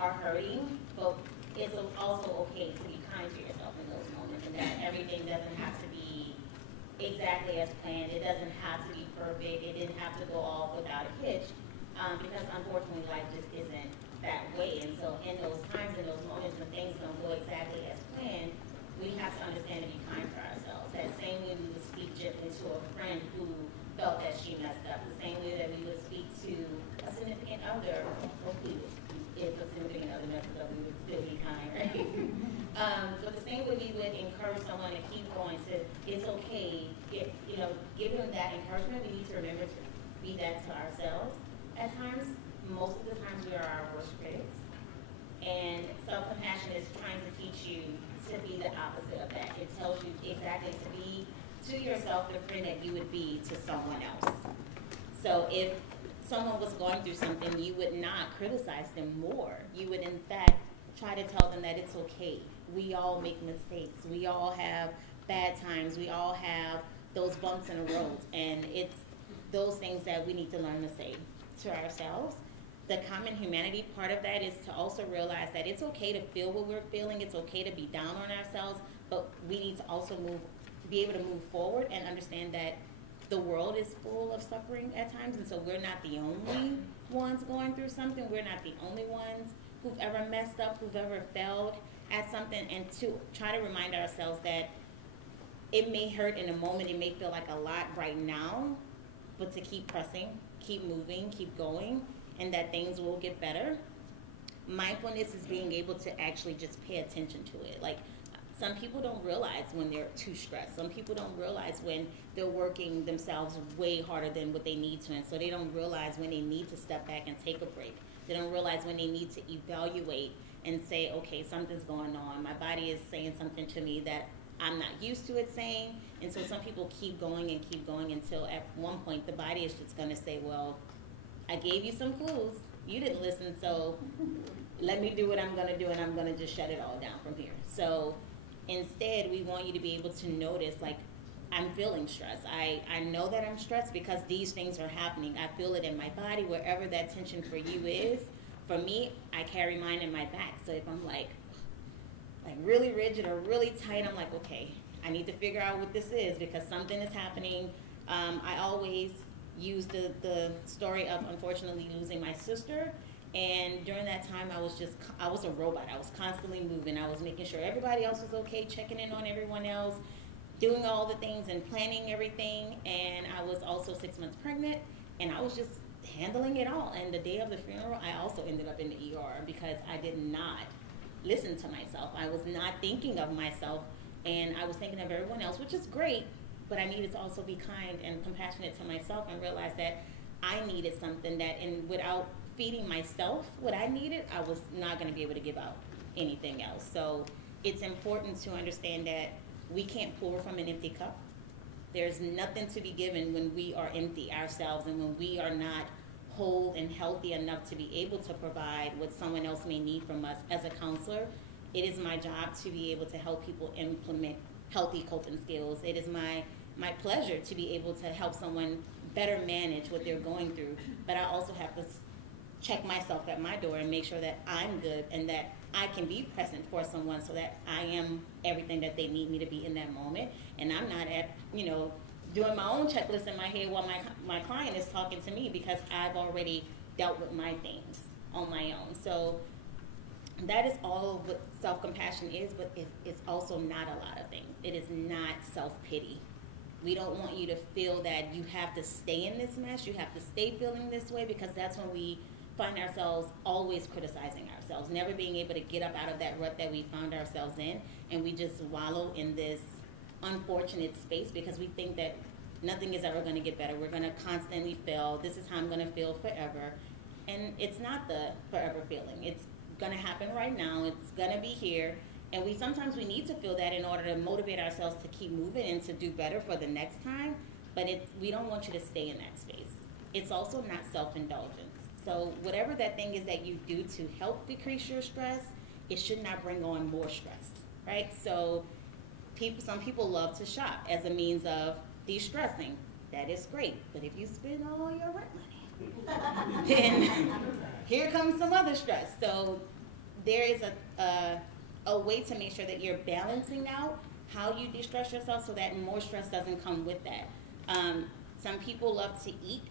are hurting, but it's also okay to be kind to yourself in those moments, and that everything doesn't have to be exactly as planned. It doesn't have to be perfect. It didn't have to go off without a hitch, because unfortunately life just isn't that way. And so in those times, in those moments when things don't go exactly as planned, we have to understand and be kind to ourselves. That same way we would speak gently to a friend who felt that she messed up, the same way that we would speak to a significant other, hopefully if a significant other messes up, we would still be kind, right? But the same way we would encourage someone to keep going, to it's okay, give them that encouragement. We need to remember to be that to ourselves. At times, most of the times we are our worst critics. And self-compassion is trying to teach you to be the opposite of that. It tells you exactly to be to yourself the friend that you would be to someone else. So if someone was going through something, you would not criticize them more. You would in fact try to tell them that it's okay. We all make mistakes. We all have bad times. We all have those bumps in the road. And it's those things that we need to learn to say to ourselves. The common humanity part of that is to also realize that it's okay to feel what we're feeling. It's okay to be down on ourselves, but we need to also be able to move forward and understand that the world is full of suffering at times, and so we're not the only ones going through something. We're not the only ones who've ever messed up, who've ever failed at something, and to try to remind ourselves that it may hurt in a moment, it may feel like a lot right now, but to keep pressing, keep moving, keep going, and that things will get better. Mindfulness is being able to actually just pay attention to it. Like, some people don't realize when they're too stressed. Some people don't realize when they're working themselves way harder than what they need to, and so they don't realize when they need to step back and take a break. They don't realize when they need to evaluate and say, okay, something's going on. My body is saying something to me that I'm not used to it saying, and so some people keep going until at one point the body is just going to say, well, I gave you some clues. You didn't listen, so let me do what I'm going to do, and I'm going to just shut it all down from here. So instead, we want you to be able to notice, like, I'm feeling stress. I know that I'm stressed because these things are happening. I feel it in my body, wherever that tension for you is. For me, I carry mine in my back. So if I'm like really rigid or really tight, I'm like, okay, I need to figure out what this is because something is happening. I always use the story of unfortunately losing my sister. And during that time, I was a robot. I was constantly moving. I was making sure everybody else was okay, checking in on everyone else, doing all the things and planning everything. And I was also 6 months pregnant, and I was just handling it all. And the day of the funeral, I also ended up in the ER because I did not listen to myself. I was not thinking of myself, and I was thinking of everyone else, which is great, but I needed to also be kind and compassionate to myself and realize that I needed something that, and without feeding myself what I needed, I was not going to be able to give out anything else. So it's important to understand that we can't pour from an empty cup. There's nothing to be given when we are empty ourselves and when we are not whole and healthy enough to be able to provide what someone else may need from us. As a counselor, it is my job to be able to help people implement healthy coping skills. It is my pleasure to be able to help someone better manage what they're going through, but I also have to check myself at my door and make sure that I'm good and that I can be present for someone so that I am everything that they need me to be in that moment, and I'm not doing my own checklist in my head while my client is talking to me because I've already dealt with my things on my own. So that is all what self-compassion is, but it's also not a lot of things. It is not self-pity. We don't want you to feel that you have to stay in this mess, you have to stay feeling this way, because that's when we find ourselves always criticizing ourselves, never being able to get up out of that rut that we found ourselves in, and we just wallow in this unfortunate space because we think that nothing is ever going to get better. We're going to constantly fail. This is how I'm going to feel forever. And it's not the forever feeling. It's going to happen right now. It's going to be here. And sometimes we need to feel that in order to motivate ourselves to keep moving and to do better for the next time. But we don't want you to stay in that space. It's also not self-indulgence. So whatever that thing is that you do to help decrease your stress, it should not bring on more stress, right? So some people love to shop as a means of de-stressing. That is great. But if you spend all your rent money, then here comes some other stress. So there is a way to make sure that you're balancing out how you de-stress yourself so that more stress doesn't come with that. Some people love to eat.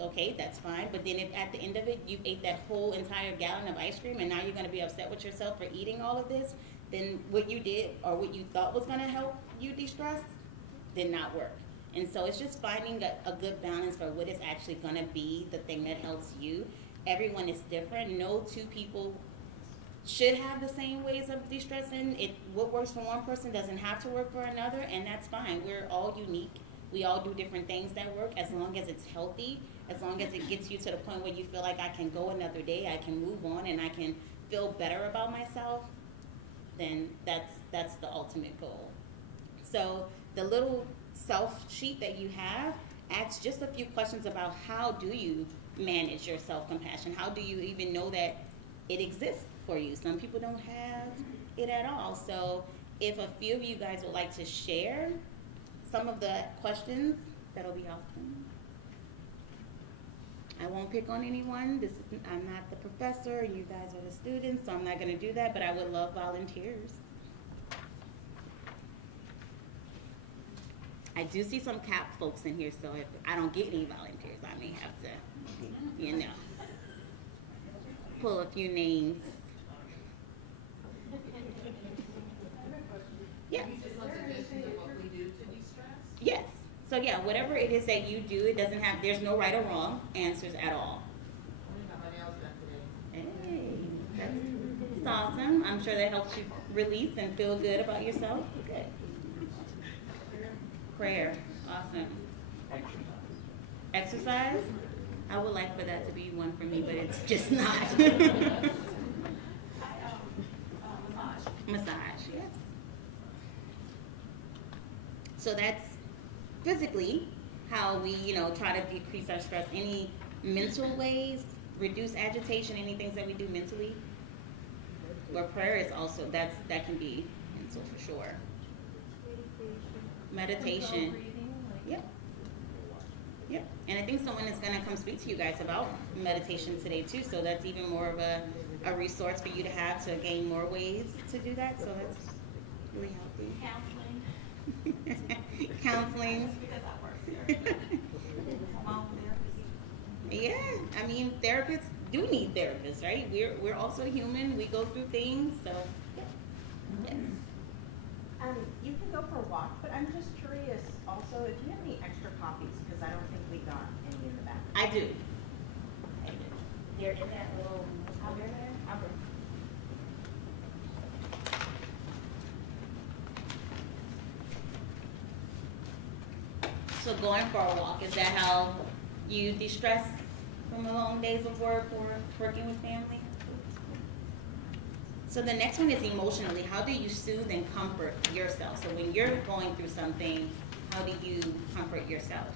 Okay, that's fine. But then if at the end of it you ate that whole entire gallon of ice cream and now you're going to be upset with yourself for eating all of this, then what you did or what you thought was going to help you de-stress did not work. And so it's just finding a good balance for what is actually going to be the thing that helps you. Everyone is different. No two people should have the same ways of de-stressing. What works for one person doesn't have to work for another, and that's fine. We're all unique. We all do different things that work as long as it's healthy, as long as it gets you to the point where you feel like I can go another day, I can move on, and I can feel better about myself, then that's the ultimate goal. So the little self sheet that you have asks just a few questions about how do you manage your self-compassion? How do you even know that it exists for you? Some people don't have it at all. So if a few of you guys would like to share some of the questions, that'll be awesome. I won't pick on anyone. I'm not the professor. You guys are the students, so I'm not going to do that, but I would love volunteers. I do see some CAP folks in here, so if I don't get any volunteers, I may have to, pull a few names. Yes. Yes. So yeah, whatever it is that you do, there's no right or wrong answers at all. Hey, that's awesome. I'm sure that helps you release and feel good about yourself. Good. Prayer. Awesome. Exercise. I would like for that to be one for me, but it's just not. Massage, yes. So that's physically how we, try to decrease our stress. Any mental ways, reduce agitation, any things that we do mentally. But prayer is also, that can be mental for sure. Meditation. Yep. Yep. And I think someone is going to come speak to you guys about meditation today too. So that's even more of a resource for you to have to gain more ways to do that. So that's really healthy. Counseling. Yeah. I mean, therapists do need therapists, right? We're also human. We go through things. So yeah. Yes. You can go for a walk, but I'm just curious also if you have any extra copies, because I don't think we got any in the back. I do. They're in that little cover there. So going for a walk, is that how you de-stress from the long days of work or working with family? So the next one is emotionally. How do you soothe and comfort yourself? So when you're going through something, how do you comfort yourself?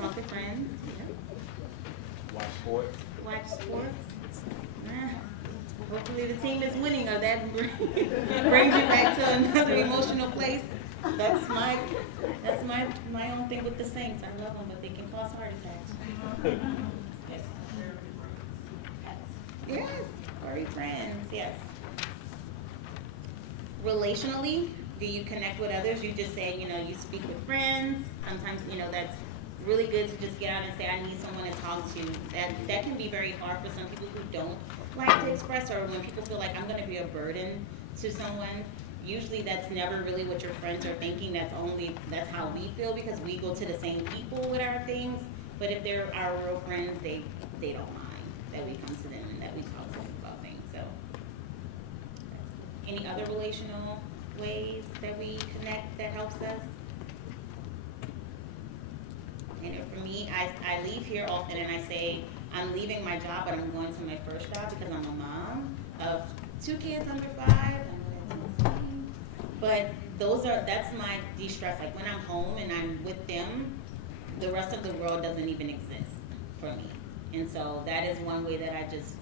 Talk to friends. Watch sports. Watch sports. Hopefully the team is winning, or that brings you back to another emotional place. That's my own thing with the Saints. I love them, but they can cause heart attacks. Yes, furry friends, yes. Relationally, do you connect with others? You just say, you speak with friends. Sometimes, that's really good to just get out and say, I need someone to talk to. That can be very hard for some people who don't like to express, or when people feel like I'm going to be a burden to someone. Usually that's never really what your friends are thinking. That's how we feel, because we go to the same people with our things. But if they're our real friends, they don't mind that we come to them and that we talk to them about things. So, any other relational ways that we connect that helps us? And for me, I leave here often and I say, I'm leaving my job, but I'm going to my first job because I'm a mom of 2 kids under 5. I know that's insane. But that's my de-stress. Like when I'm home and I'm with them, the rest of the world doesn't even exist for me. And so that is one way that I just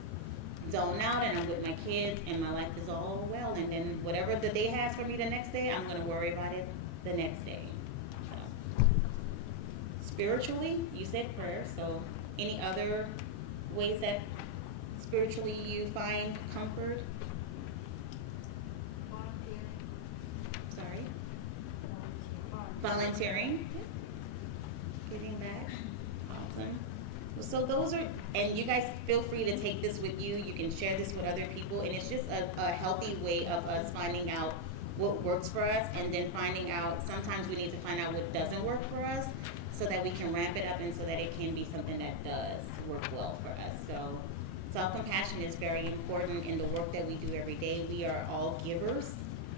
zone out, and I'm with my kids and my life is all well. And then whatever the day has for me the next day, I'm going to worry about it the next day. So. Spiritually, you said prayer. So any other ways that spiritually you find comfort? Sorry? Volunteering? Giving back? Awesome. So those are, and you guys feel free to take this with you. You can share this with other people, and it's just a healthy way of us finding out what works for us, and then finding out, sometimes we need to find out what doesn't work for us so that we can ramp it up and so that it can be something that does work well for us. So self-compassion is very important in the work that we do every day. We are all givers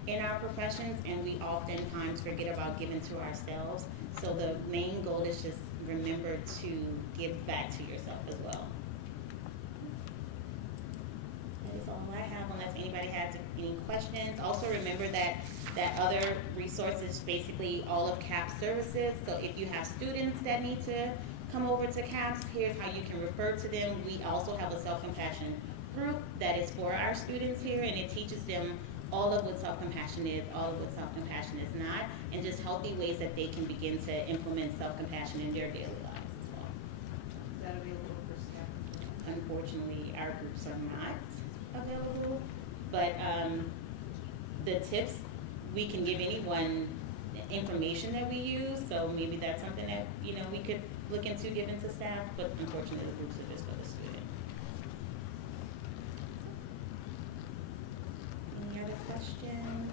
in our professions, and we oftentimes forget about giving to ourselves. So the main goal is just remember to give back to yourself as well. That is all I have, unless anybody has any questions. Also remember that other resources, basically all of CAPS services. So if you have students that need to come over to CAPS, here's how you can refer to them. We also have a self-compassion group that is for our students here, and it teaches them all of what self-compassion is, all of what self-compassion is not, and just healthy ways that they can begin to implement self-compassion in their daily lives as well. Is that available for staff? Unfortunately, our groups are not available, but the tips, we can give anyone information that we use, so maybe that's something that, we could look into giving to staff, but unfortunately the groups are just for the student. Any other questions?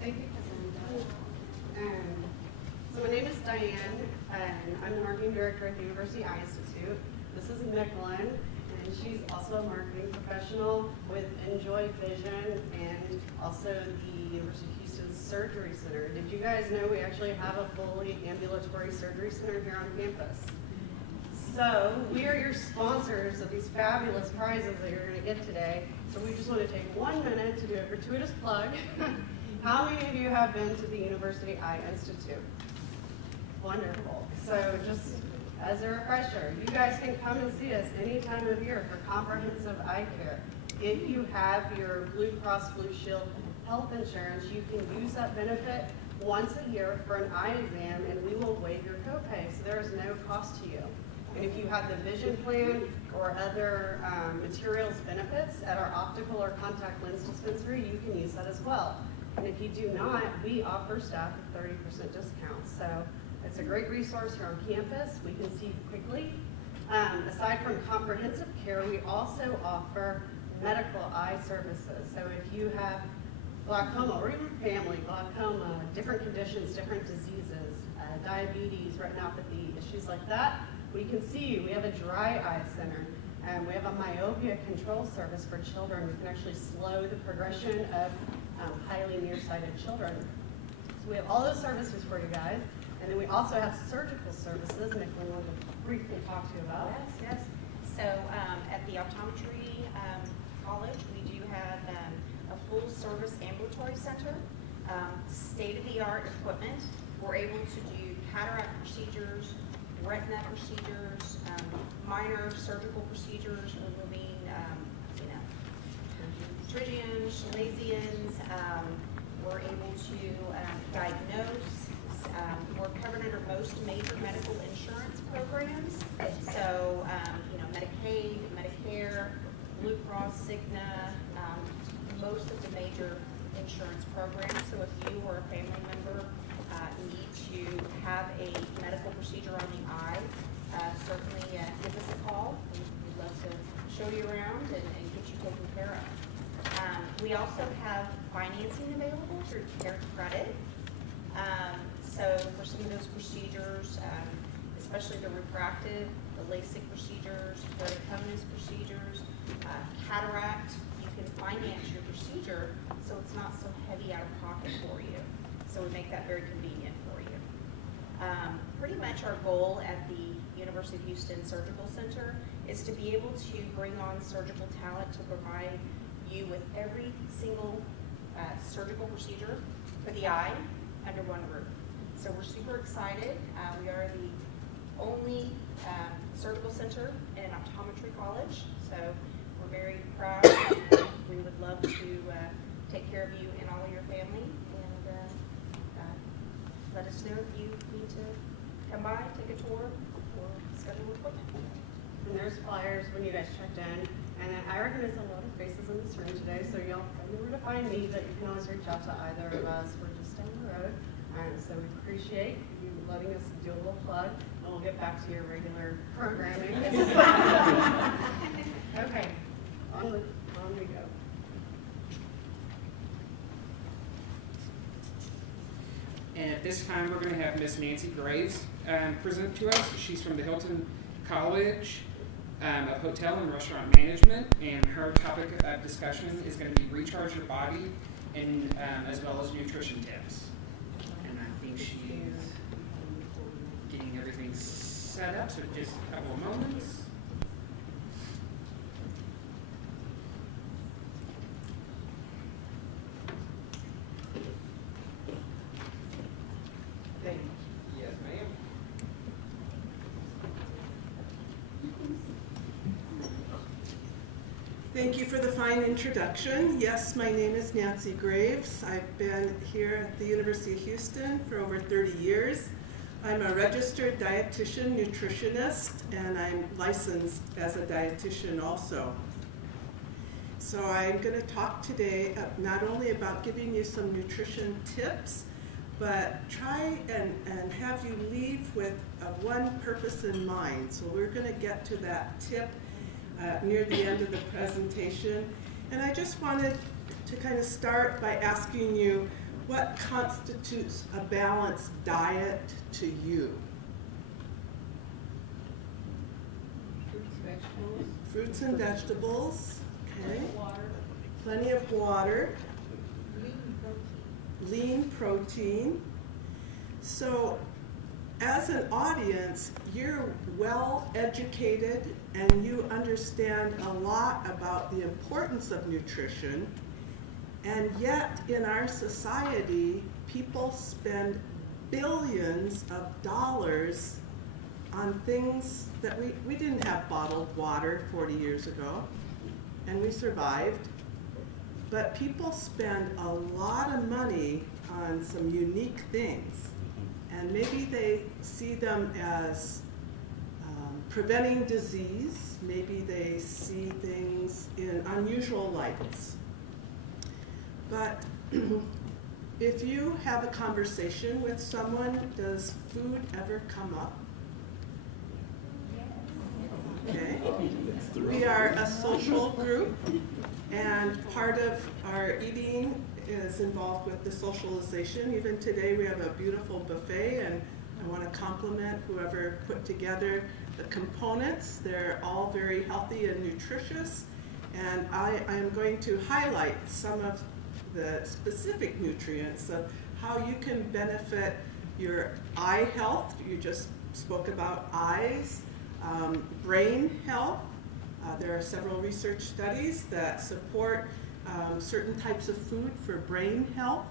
Thank you, Cassandra. So my name is Diane, and I'm the marketing director at the University Eye Institute. This is Micklin, and she's also a marketing professional with Enjoy Vision and also the University of Houston Surgery Center. Did you guys know we actually have a fully ambulatory surgery center here on campus? So we are your sponsors of these fabulous prizes that you're going to get today. So we just want to take 1 minute to do a gratuitous plug. How many of you have been to the University Eye Institute? Wonderful. So just as a refresher, you guys can come and see us any time of year for comprehensive eye care. If you have your Blue Cross Blue Shield health insurance, you can use that benefit once a year for an eye exam, and we will waive your copay, so there is no cost to you. And if you have the vision plan or other materials benefits at our optical or contact lens dispensary, you can use that as well. And if you do not, we offer staff a 30% discount. So it's a great resource here on campus. We can see you quickly. Aside from comprehensive care, we also offer medical eye services. So if you have glaucoma or even family glaucoma, different conditions, different diseases, diabetes, retinopathy, issues like that, we can see you. We have a dry eye center. We have a myopia control service for children. We can actually slow the progression of highly nearsighted children. So we have all those services for you guys. And then we also have surgical services. Micklin wanted to briefly talk to you about. Yes. So at the optometry college, we do have a full service ambulatory center, state-of-the-art equipment. We're able to do cataract procedures, retina procedures, minor surgical procedures, removing, pterygiums, chalazions. We're able to diagnose. We're covered under most major medical insurance programs. So, Medicaid, Medicare, Blue Cross, Cigna, most of the major insurance programs. So if you or a family member need to have a medical procedure on the eye, certainly give us a call. We'd love to show you around and get you taken care of. We also have financing available through Care Credit. So for some of those procedures, especially the refractive, the LASIK procedures, keratoconus procedures, cataract, you can finance your procedure so it's not so heavy out of pocket for you. So we make that very convenient for you. Pretty much our goal at the University of Houston Surgical Center is to be able to bring on surgical talent to provide you with every single surgical procedure for the eye under one roof. So we're super excited. We are the only surgical center and optometry college. So we're very proud, and we would love to take care of you and all of your family. And let us know if you need to come by, take a tour, or schedule an appointment. And there's flyers when you guys checked in. And I recognize a lot of faces in this room today, so y'all know where to find me, but you can always reach out to either of us. We're just down the road. And so we appreciate you letting us do a little plug, and we'll get back to your regular programming. Okay, on we go. And at this time, we're going to have Miss Nancy Graves present to us. She's from the Hilton College of Hotel and Restaurant Management, and her topic of discussion is going to be recharge your body, and as well as nutrition tips. And I think she's getting everything set up, so just a couple of moments. Yes, ma'am. Thank you for the fine introduction. Yes, my name is Nancy Graves. I've been here at the University of Houston for over 30 years. I'm a registered dietitian nutritionist, and I'm licensed as a dietitian also. So I'm going to talk today not only about giving you some nutrition tips, but try and have you leave with one purpose in mind. So we're going to get to that tip near the end of the presentation. And I just wanted to kind of start by asking you, what constitutes a balanced diet to you? Fruits, vegetables. Fruits and vegetables, okay. Water. Plenty of water. Lean protein. So as an audience, you're well educated and you understand a lot about the importance of nutrition, and yet in our society, people spend billions of dollars on things that we didn't have bottled water 40 years ago, and we survived. But people spend a lot of money on some unique things, and maybe they see them as preventing disease. Maybe they see things in unusual lights. But if you have a conversation with someone, does food ever come up? Okay. We are a social group, and part of our eating is involved with the socialization. Even today we have a beautiful buffet, and I want to compliment whoever put together the components. They're all very healthy and nutritious, and I am going to highlight some of the specific nutrients of how you can benefit your eye health. You just spoke about eyes. Brain health. There are several research studies that support certain types of food for brain health.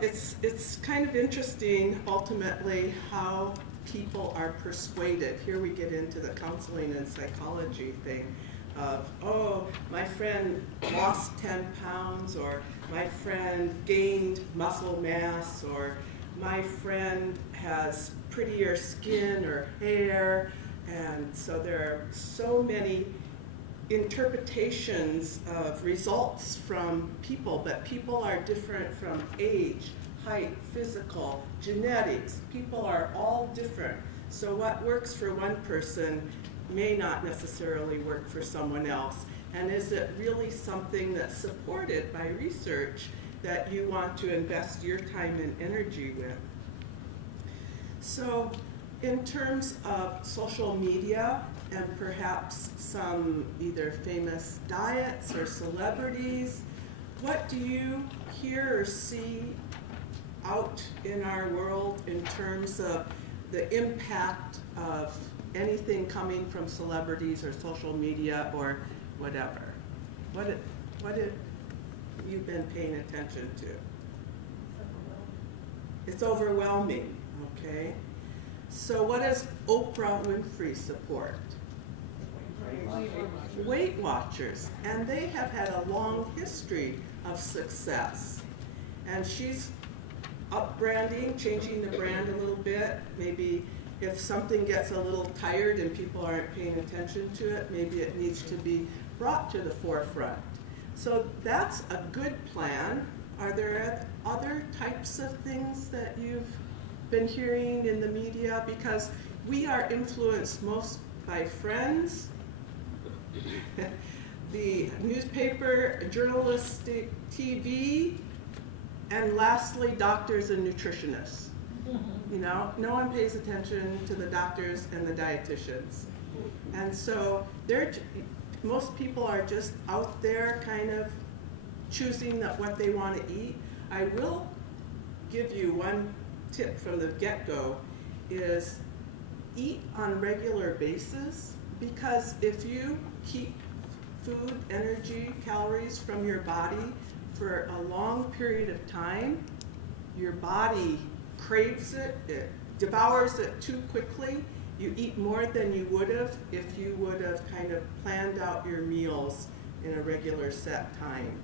It's kind of interesting ultimately how people are persuaded. Here we get into the counseling and psychology thing of, oh, my friend lost 10 pounds, or my friend gained muscle mass, or my friend has prettier skin or hair. And so there are so many interpretations of results from people, but people are different from age, height, physical, genetics. People are all different. So what works for one person may not necessarily work for someone else. And is it really something that's supported by research that you want to invest your time and energy with? So in terms of social media and perhaps some either famous diets or celebrities, what do you hear or see out in our world in terms of the impact of anything coming from celebrities or social media or whatever? What have you been paying attention to? It's overwhelming. Okay? So what does Oprah Winfrey support? Weight Watchers, and they have had a long history of success. And she's up-branding, changing the brand a little bit. Maybe if something gets a little tired and people aren't paying attention to it, maybe it needs to be brought to the forefront. So that's a good plan. Are there other types of things that you've been hearing in the media? Because we are influenced most by friends, the newspaper, journalistic TV, and lastly, doctors and nutritionists. You know, no one pays attention to the doctors and the dietitians. And so most people are just out there kind of choosing what they want to eat. I will give you one tip from the get-go is eat on a regular basis, because if you keep food, energy, calories from your body for a long period of time, your body craves it, it devours it too quickly. You eat more than you would have if you would have kind of planned out your meals in a regular set time.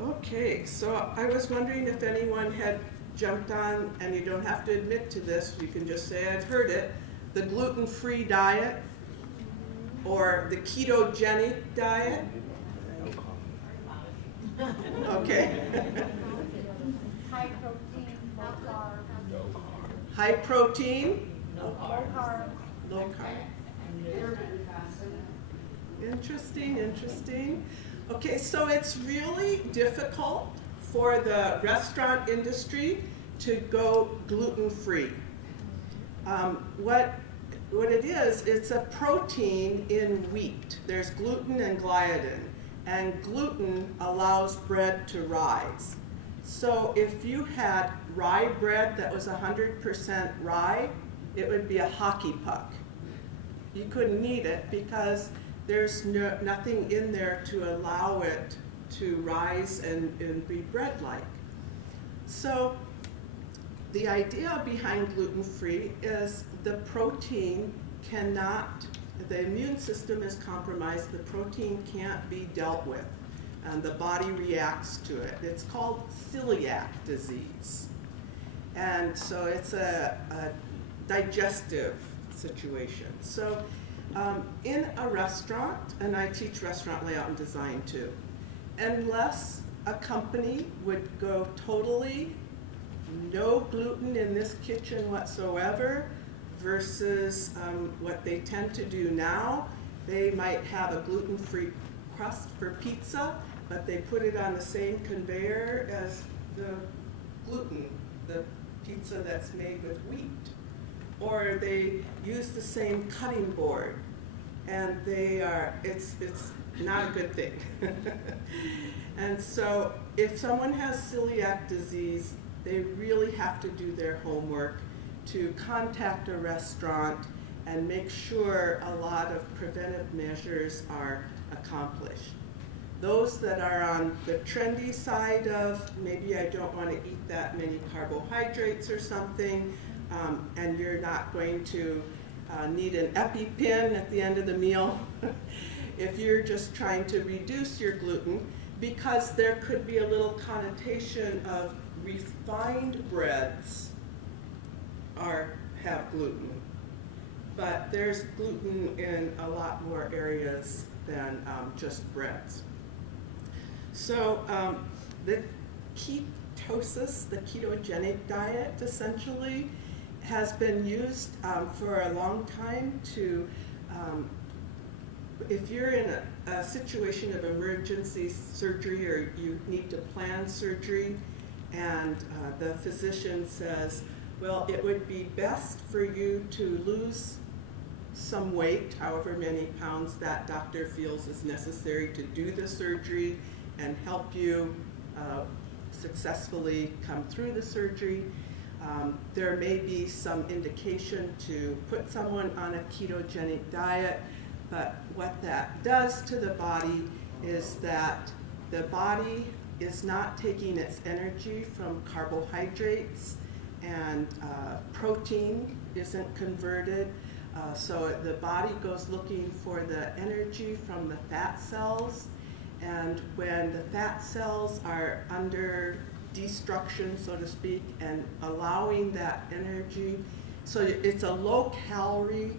Okay, so I was wondering if anyone had jumped on, and you don't have to admit to this, you can just say I've heard it, the gluten-free diet or the ketogenic diet. Okay. High protein, low carb. High protein, Low carb. low carb. Intermittent fasting. Interesting, interesting. Okay, so it's really difficult for the restaurant industry to go gluten-free. What it is, it's a protein in wheat. There's gluten and gliadin, and gluten allows bread to rise. So if you had rye bread that was 100% rye, it would be a hockey puck. You couldn't eat it because there's nothing in there to allow it to rise and be bread-like. So the idea behind gluten-free is the protein cannot, the immune system is compromised, the protein can't be dealt with, and the body reacts to it. It's called celiac disease. And so it's a digestive situation. So in a restaurant, and I teach restaurant layout and design too, unless a company would go totally no gluten in this kitchen whatsoever versus what they tend to do now, they might have a gluten-free crust for pizza, but they put it on the same conveyor as the gluten, the pizza that's made with wheat. Or they use the same cutting board, and it's not a good thing. And so if someone has celiac disease, they really have to do their homework to contact a restaurant and make sure a lot of preventive measures are accomplished. Those that are on the trendy side of maybe I don't want to eat that many carbohydrates or something, and you're not going to need an EpiPen at the end of the meal if you're just trying to reduce your gluten, because there could be a little connotation of refined breads have gluten. But there's gluten in a lot more areas than just breads. So the ketosis, the ketogenic diet, essentially has been used for a long time to, if you're in a situation of emergency surgery or you need to plan surgery, and the physician says, well, it would be best for you to lose some weight, however many pounds that doctor feels is necessary to do the surgery and help you successfully come through the surgery. There may be some indication to put someone on a ketogenic diet, but what that does to the body is that the body is not taking its energy from carbohydrates and protein isn't converted. So the body goes looking for the energy from the fat cells, and when the fat cells are under destruction, so to speak, and allowing that energy, so it's a low-calorie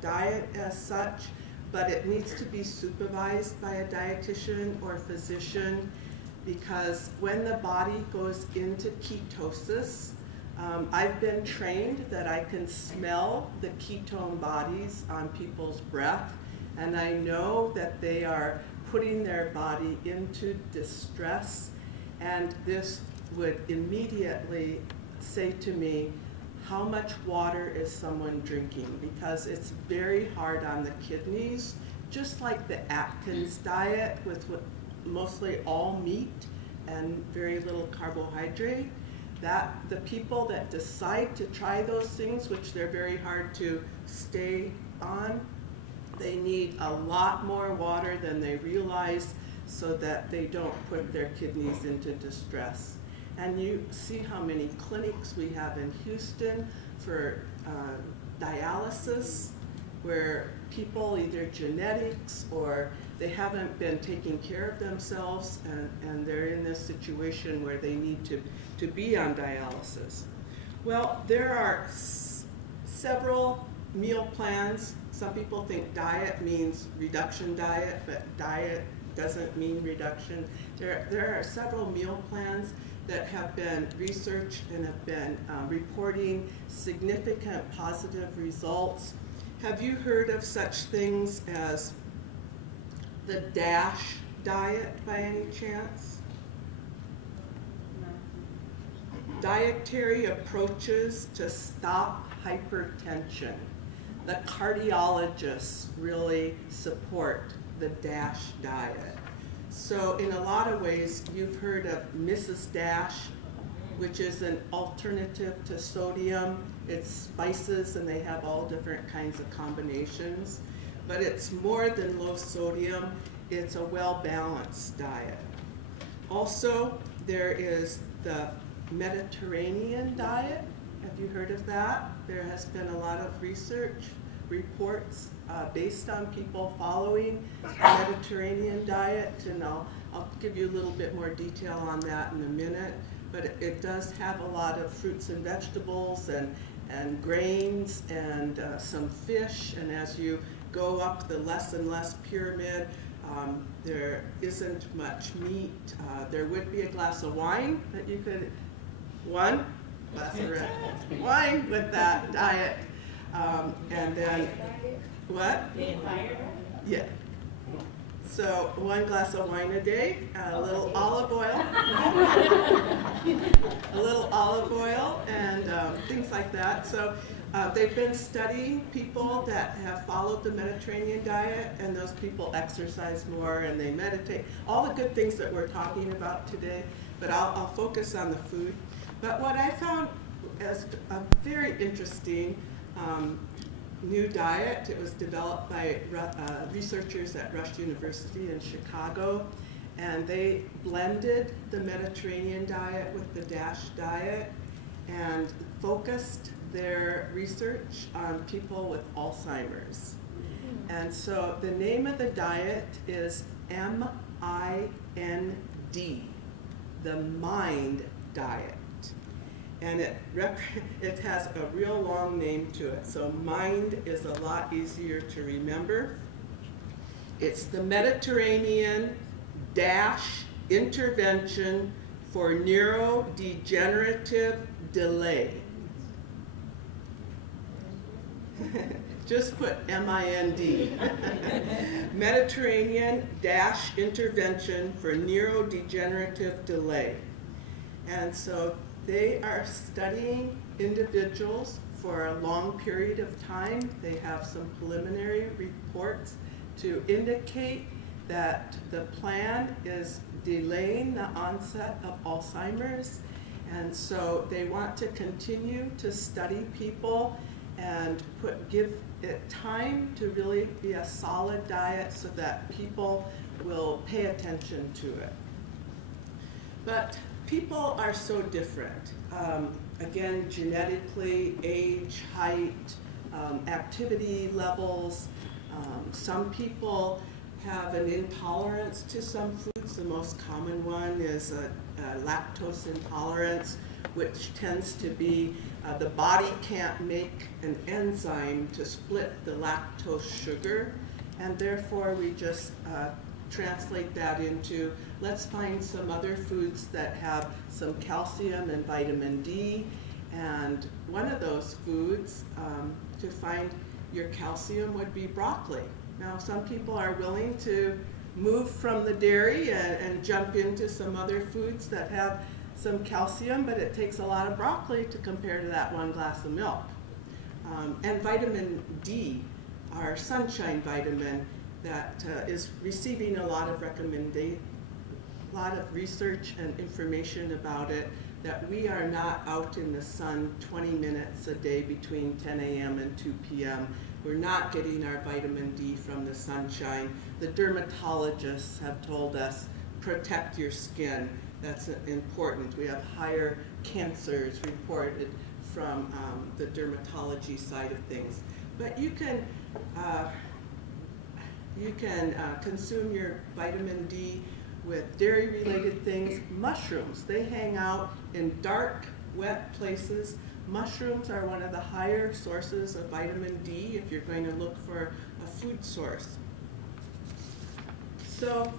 diet as such, but it needs to be supervised by a dietitian or physician, because when the body goes into ketosis, I've been trained that I can smell the ketone bodies on people's breath, and I know that they are putting their body into distress, and this would immediately say to me, how much water is someone drinking? Because it's very hard on the kidneys, just like the Atkins diet with mostly all meat and very little carbohydrate. That the people that decide to try those things, which they're very hard to stay on, they need a lot more water than they realize so that they don't put their kidneys into distress. And you see how many clinics we have in Houston for dialysis, where people, either genetics or they haven't been taking care of themselves, and they're in this situation where they need to be on dialysis. Well, there are several meal plans. Some people think diet means reduction diet, but diet doesn't mean reduction. There are several meal plans that have been researched and have been reporting significant positive results. Have you heard of such things as the DASH diet by any chance? Dietary approaches to stop hypertension. The cardiologists really support the DASH diet. So in a lot of ways, you've heard of Mrs. Dash, which is an alternative to sodium. It's spices, and they have all different kinds of combinations. But it's more than low sodium. It's a well-balanced diet. Also, there is the Mediterranean diet. Have you heard of that? There has been a lot of research reports based on people following the Mediterranean diet, and I'll give you a little bit more detail on that in a minute. But it does have a lot of fruits and vegetables and grains and some fish, and as you go up the less and less pyramid, there isn't much meat. There would be a glass of wine that you could, one glass of red wine with that diet. And then, what? Yeah. So 1 glass of wine a day, a little olive oil, and things like that. So they've been studying people that have followed the Mediterranean diet, and those people exercise more and they meditate. All the good things that we're talking about today, but I'll focus on the food. But what I found as a very interesting new diet, it was developed by researchers at Rush University in Chicago, and they blended the Mediterranean diet with the DASH diet and focused their research on people with Alzheimer's. And so the name of the diet is MIND, the MIND diet. And it has a real long name to it. So MIND is a lot easier to remember. It's the Mediterranean DASH intervention for neurodegenerative delay. Just put MIND. Mediterranean DASH intervention for neurodegenerative delay. And so they are studying individuals for a long period of time. They have some preliminary reports to indicate that the plan is delaying the onset of Alzheimer's. And so they want to continue to study people and give it time to really be a solid diet so that people will pay attention to it. But people are so different. again, genetically, age, height, activity levels. Some people have an intolerance to some foods. The most common one is a lactose intolerance, which tends to be the body can't make an enzyme to split the lactose sugar, and therefore we just translate that into, let's find some other foods that have some calcium and vitamin D, and one of those foods to find your calcium would be broccoli. Now, some people are willing to move from the dairy and jump into some other foods that have some calcium, but it takes a lot of broccoli to compare to that one glass of milk. And vitamin D, our sunshine vitamin, that is receiving a lot of research and information about it, that we are not out in the sun 20 minutes a day between 10 a.m. and 2 p.m. We're not getting our vitamin D from the sunshine. The dermatologists have told us, protect your skin. That's important. We have higher cancers reported from the dermatology side of things. But you can consume your vitamin D with dairy-related things. Mushrooms, they hang out in dark, wet places. Mushrooms are one of the higher sources of vitamin D if you're going to look for a food source. So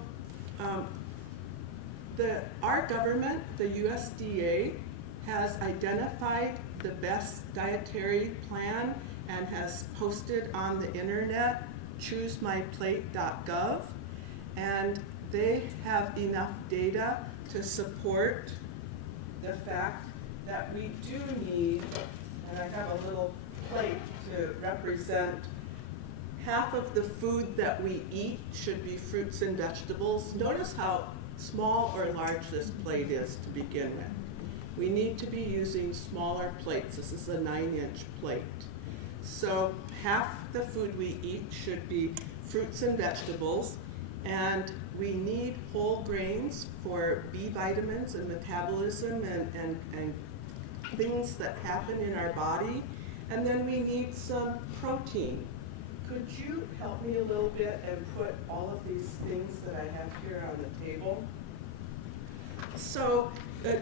our government, the USDA, has identified the best dietary plan and has posted on the internet choosemyplate.gov, and they have enough data to support the fact that we do need, and I have a little plate to represent, half of the food that we eat should be fruits and vegetables. Notice how small or large this plate is to begin with. We need to be using smaller plates. This is a 9-inch plate. So half the food we eat should be fruits and vegetables, and we need whole grains for B vitamins and metabolism and things that happen in our body. And then we need some protein. Could you help me a little bit and put all of these things that I have here on the table? So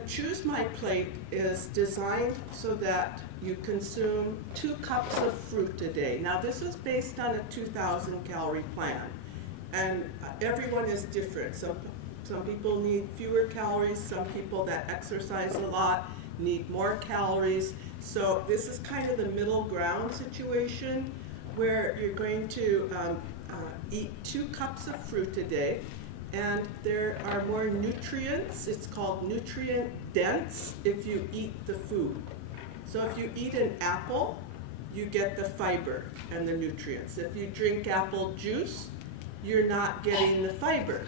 Choose My Plate is designed so that you consume 2 cups of fruit a day. Now this is based on a 2,000 calorie plan, and everyone is different. Some people need fewer calories, some people that exercise a lot need more calories. So this is kind of the middle ground situation where you're going to eat 2 cups of fruit a day, and there are more nutrients. It's called nutrient dense if you eat the food. So if you eat an apple, you get the fiber and the nutrients. If you drink apple juice, you're not getting the fiber.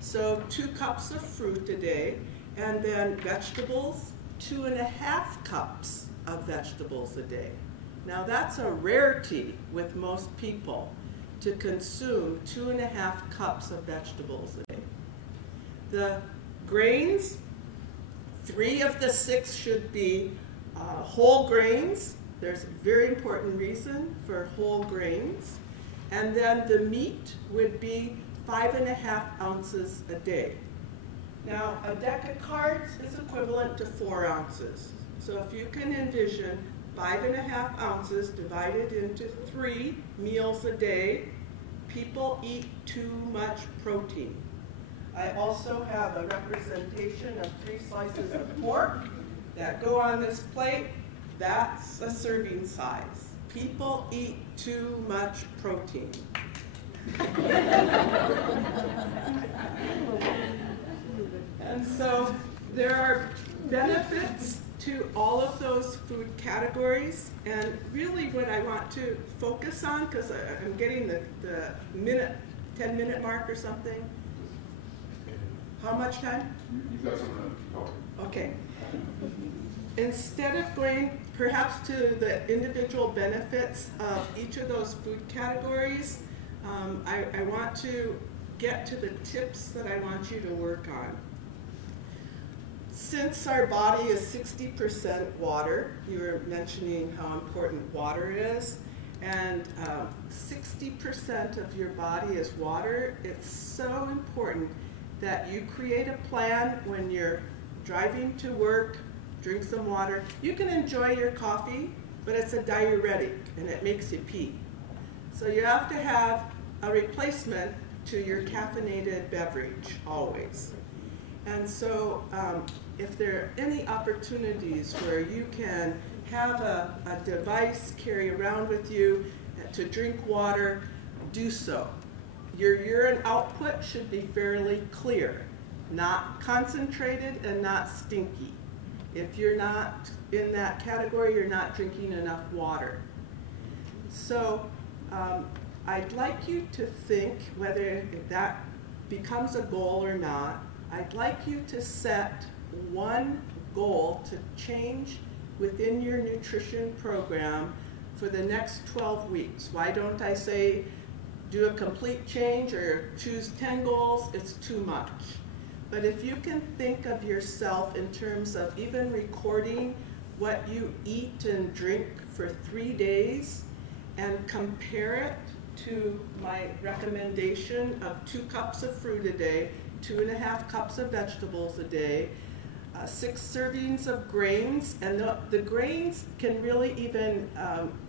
So 2 cups of fruit a day, and then vegetables, 2.5 cups of vegetables a day. Now that's a rarity with most people, to consume 2.5 cups of vegetables a day. The grains, 3 of the 6 should be whole grains. There's a very important reason for whole grains. And then the meat would be 5.5 ounces a day. Now, a deck of cards is equivalent to 4 ounces. So if you can envision 5.5 ounces divided into 3 meals a day, people eat too much protein. I also have a representation of 3 slices of pork that go on this plate. That's a serving size. People eat too much protein. And so there are benefits to all of those food categories, and really what I want to focus on, because I'm getting the 10-minute mark or something. How much time? You've got something to Okay. Instead of going perhaps to the individual benefits of each of those food categories, I want to get to the tips that I want you to work on. Since our body is 60% water, you were mentioning how important water is, and 60% of your body is water. It's so important that you create a plan when you're driving to work, drink some water. You can enjoy your coffee, but it's a diuretic and it makes you pee. So you have to have a replacement to your caffeinated beverage always. And so if there are any opportunities where you can have a device carry around with you to drink water, do so. Your urine output should be fairly clear, not concentrated and not stinky. If you're not in that category, you're not drinking enough water. So I'd like you to think, whether that becomes a goal or not, I'd like you to set one goal to change within your nutrition program for the next 12 weeks. Why don't I say do a complete change or choose 10 goals? It's too much. But if you can think of yourself in terms of even recording what you eat and drink for 3 days and compare it to my recommendation of 2 cups of fruit a day, 2.5 cups of vegetables a day, 6 servings of grains, and the grains can really even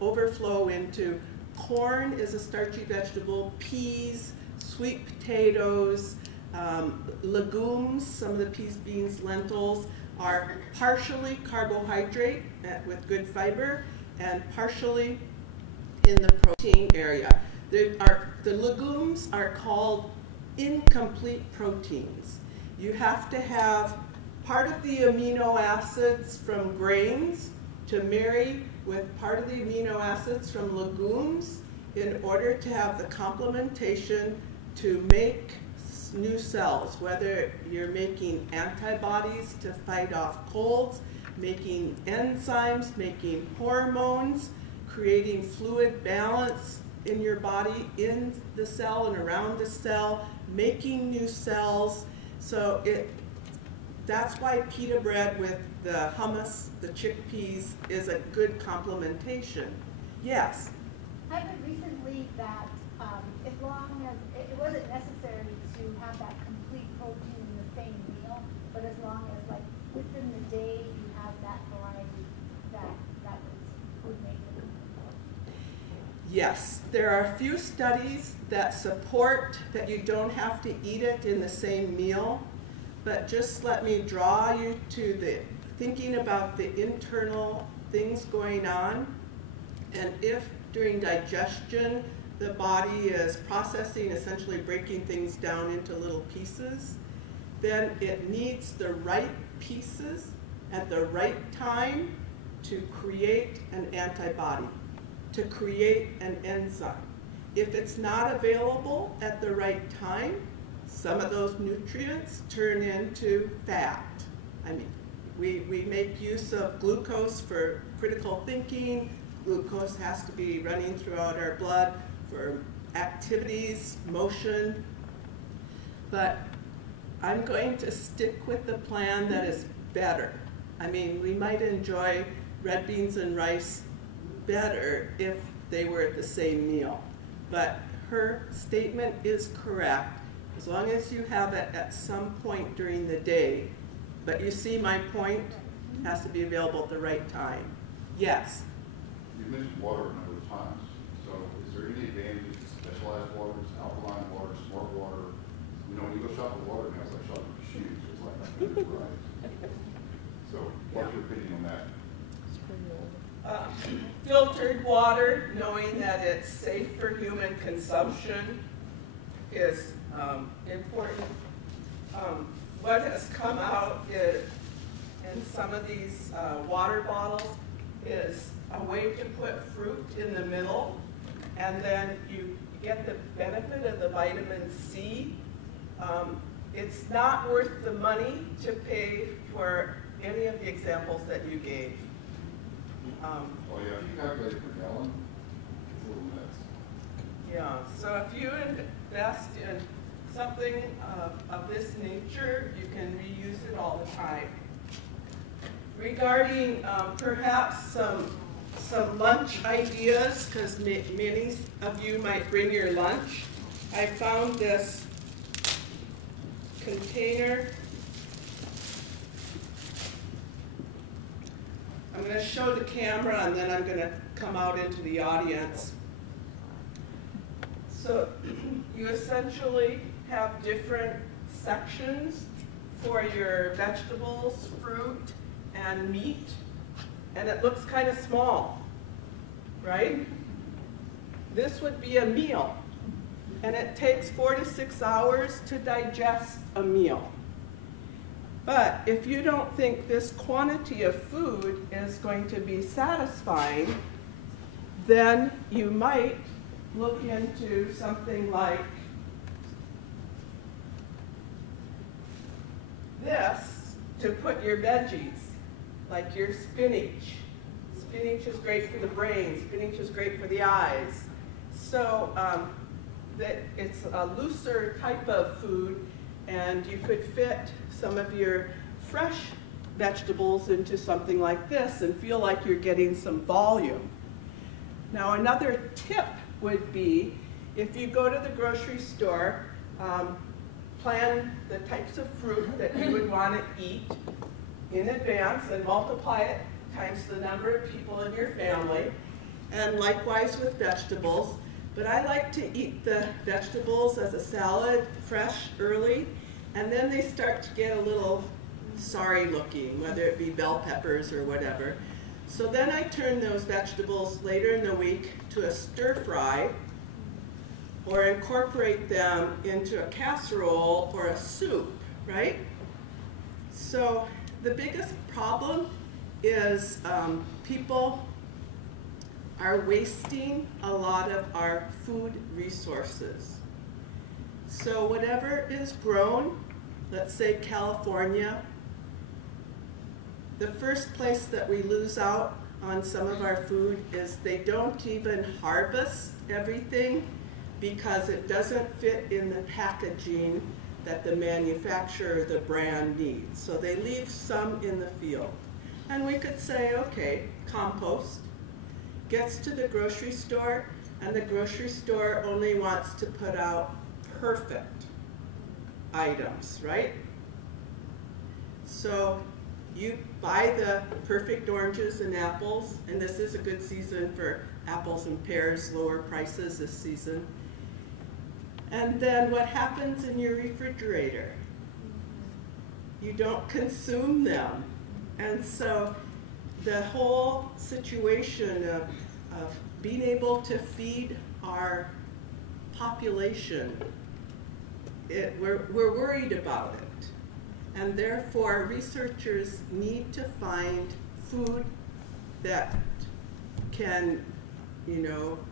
overflow into corn is a starchy vegetable, peas, sweet potatoes, legumes, some of the peas, beans, lentils are partially carbohydrate with good fiber and partially in the protein area. The legumes are called incomplete proteins. You have to have part of the amino acids from grains to marry with part of the amino acids from legumes in order to have the complementation to make new cells, whether you're making antibodies to fight off colds, making enzymes, making hormones, creating fluid balance in your body, in the cell and around the cell, making new cells. So that's why pita bread with the hummus, the chickpeas, is a good complementation. Yes? I read recently that as long as, it wasn't necessary to have that complete protein in the same meal, but as long as like within the day you have that variety, that would make it. Yes, there are a few studies that support that you don't have to eat it in the same meal, but just let me draw you to the thinking about the internal things going on. And if during digestion the body is processing, essentially breaking things down into little pieces, then it needs the right pieces at the right time to create an antibody, to create an enzyme. If it's not available at the right time, some of those nutrients turn into fat. I mean, we make use of glucose for critical thinking. Glucose has to be running throughout our blood for activities, motion. But I'm going to stick with the plan that is better. I mean, we might enjoy red beans and rice better if they were at the same meal. But her statement is correct, as long as you have it at some point during the day. But you see my point? It has to be available at the right time. Yes? You mentioned water a number of times. So is there any advantage to specialized waters, alkaline water, smart water? You know, when you go shop for water now, it's like shopping for shoes. It's like, right. So what's your opinion on that? Filtered water, knowing that it's safe for human consumption, is important. What has come out in some of these water bottles is a way to put fruit in the middle, and then you get the benefit of the vitamin C. It's not worth the money to pay for any of the examples that you gave. Oh yeah, if you calculate per gallon, it's a little nuts. Yeah, so if you invest in something of this nature, you can reuse it all the time. regarding perhaps some lunch ideas, because many of you might bring your lunch. I found this container. I'm going to show the camera and then I'm going to come out into the audience. So you essentially have different sections for your vegetables, fruit, and meat, and it looks kind of small, right? This would be a meal, and it takes 4 to 6 hours to digest a meal. But if you don't think this quantity of food is going to be satisfying, then you might look into something like this to put your veggies, like your spinach. Spinach is great for the brain, spinach is great for the eyes. So it's a looser type of food, and you could fit some of your fresh vegetables into something like this and feel like you're getting some volume. Now another tip would be, if you go to the grocery store, plan the types of fruit that you would want to eat in advance and multiply it times the number of people in your family, and likewise with vegetables. But I like to eat the vegetables as a salad, fresh, early, and then they start to get a little sorry looking, whether it be bell peppers or whatever. So then I turn those vegetables later in the week to a stir fry, or incorporate them into a casserole or a soup, right? So the biggest problem is people are wasting a lot of our food resources. So whatever is grown, let's say California, the first place that we lose out on some of our food is they don't even harvest everything because it doesn't fit in the packaging that the manufacturer, the brand needs. So they leave some in the field. And we could say, okay, compost gets to the grocery store, and the grocery store only wants to put out perfect items, right? So you buy the perfect oranges and apples, and this is a good season for apples and pears, lower prices this season. And then what happens in your refrigerator? You don't consume them. And so the whole situation of being able to feed our population, we're worried about it. And therefore, researchers need to find food that can,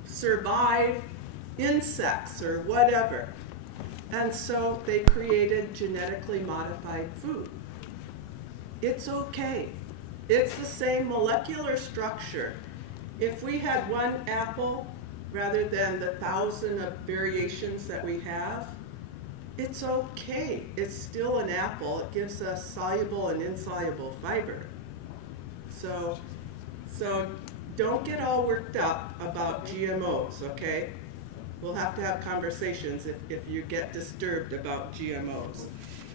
survive insects or whatever. And so they created genetically modified food. It's okay. It's the same molecular structure. If we had one apple rather than the 1,000 of variations that we have, it's okay. It's still an apple. It gives us soluble and insoluble fiber. So don't get all worked up about GMOs, okay? We'll have to have conversations if you get disturbed about GMOs.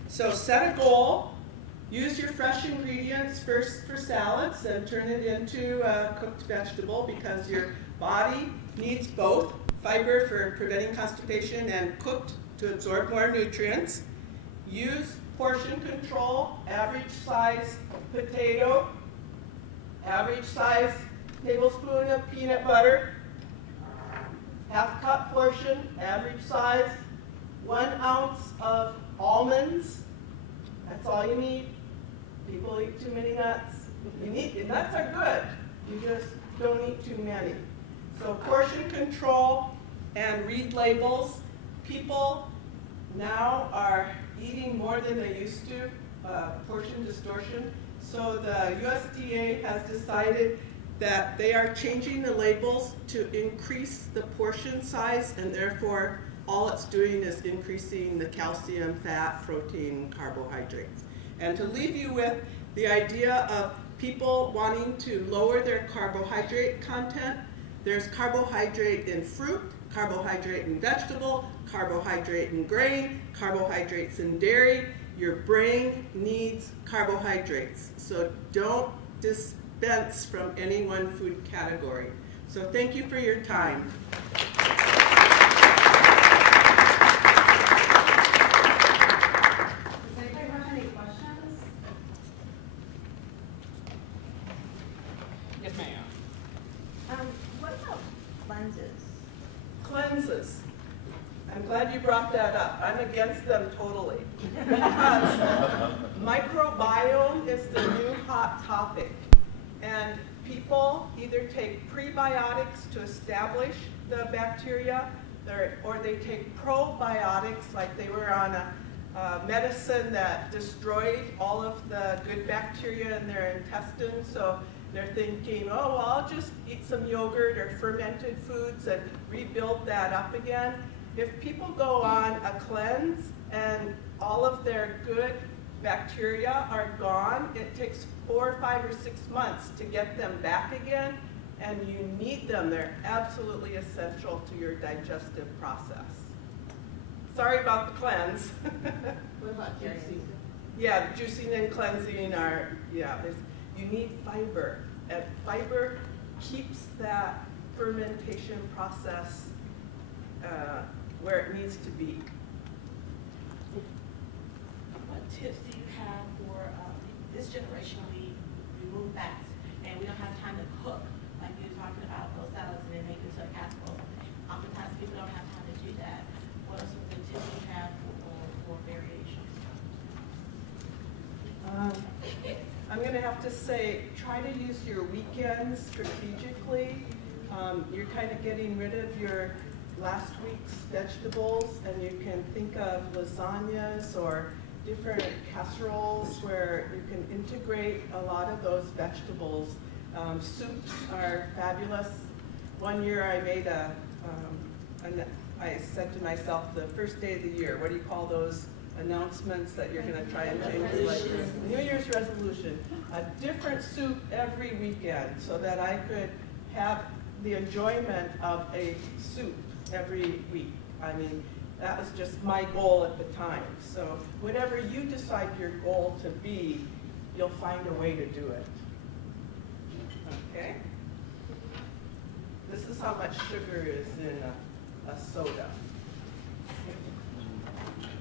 So set a goal. Use your fresh ingredients first for salads and turn it into a cooked vegetable, because your body needs both fiber for preventing constipation and cooked to absorb more nutrients. Use portion control, average size potato, average size tablespoon of peanut butter, half cup portion, average size, 1 ounce of almonds. That's all you need. People eat too many nuts. Nuts are good. You just don't eat too many. So portion control and read labels. People now are eating more than they used to, portion distortion. So the USDA has decided that they are changing the labels to increase the portion size, and therefore all it's doing is increasing the calcium, fat, protein, carbohydrates. And to leave you with the idea of people wanting to lower their carbohydrate content. There's carbohydrate in fruit, carbohydrate in vegetable, carbohydrate in grain, carbohydrates in dairy. Your brain needs carbohydrates, so don't dispense from any one food category. So thank you for your time. Does anybody have any questions? Yes, ma'am. What about lenses? Cleanses. I'm glad you brought that up. I'm against them totally. Because microbiome is the new hot topic. And people either take prebiotics to establish the bacteria, or they take probiotics, like they were on a medicine that destroyed all of the good bacteria in their intestines. So they're thinking, oh, well, I'll just eat some yogurt or fermented foods and rebuild that up again. If people go on a cleanse and all of their good bacteria are gone, it takes 4, 5, or 6 months to get them back again, and you need them. They're absolutely essential to your digestive process. Sorry about the cleanse. What about juicing? Yeah, juicing and cleansing are, yeah, you need fiber, and fiber keeps that fermentation process where it needs to be. What tips do you have for this generation? We move fast and we don't have time to cook, like you're talking about those salads and then make it to a casserole. Oftentimes people don't have time to do that. What are some of the tips you have for variation? I'm going to have to say, try to use your weekends strategically. You're kind of getting rid of your last week's vegetables, and you can think of lasagnas or different casseroles where you can integrate a lot of those vegetables. Soups are fabulous. One year I made I said to myself, the first day of the year, what do you call those announcements that you're going to try and change your life? New Year's resolution. A different soup every weekend so that I could have the enjoyment of a soup every week. I mean, that was just my goal at the time. So whatever you decide your goal to be, you'll find a way to do it. Okay? This is how much sugar is in a soda.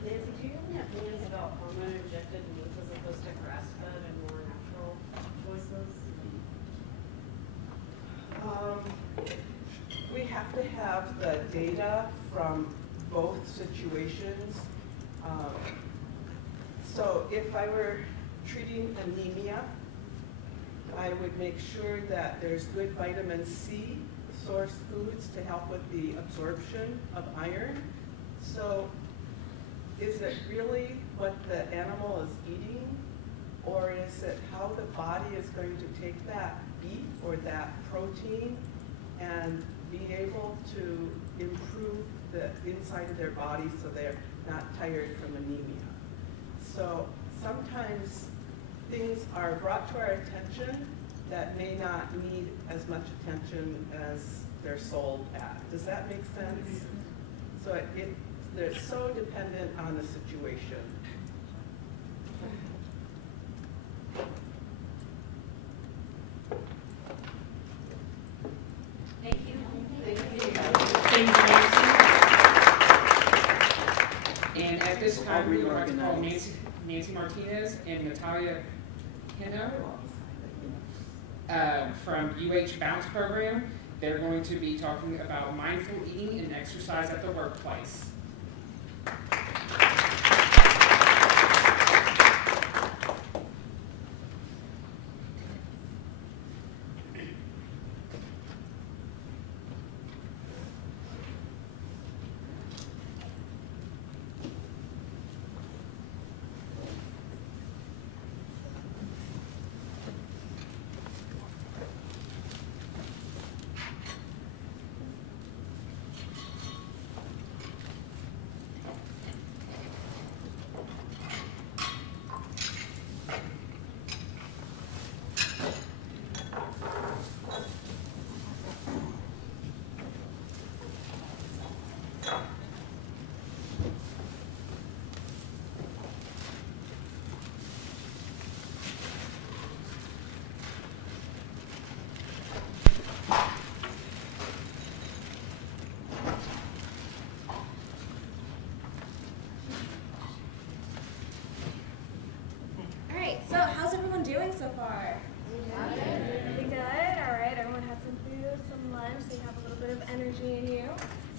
Nancy, do you have any opinions about hormone-injected meats as opposed to grass-fed and more natural choices? We have to have the data from both situations. So if I were treating anemia, I would make sure that there's good vitamin C source foods to help with the absorption of iron. So is it really what the animal is eating, or is it how the body is going to take that beef or that protein and be able to improve the inside of their body so they're not tired from anemia? So sometimes things are brought to our attention that may not need as much attention as they're sold at. Does that make sense? So they're so dependent on the situation. Thank you. Thank you, Nancy. And at this time, we would like to call Nancy Martinez and Natalia Hino from UH Bounce Program. They're going to be talking about mindful eating and exercise at the workplace.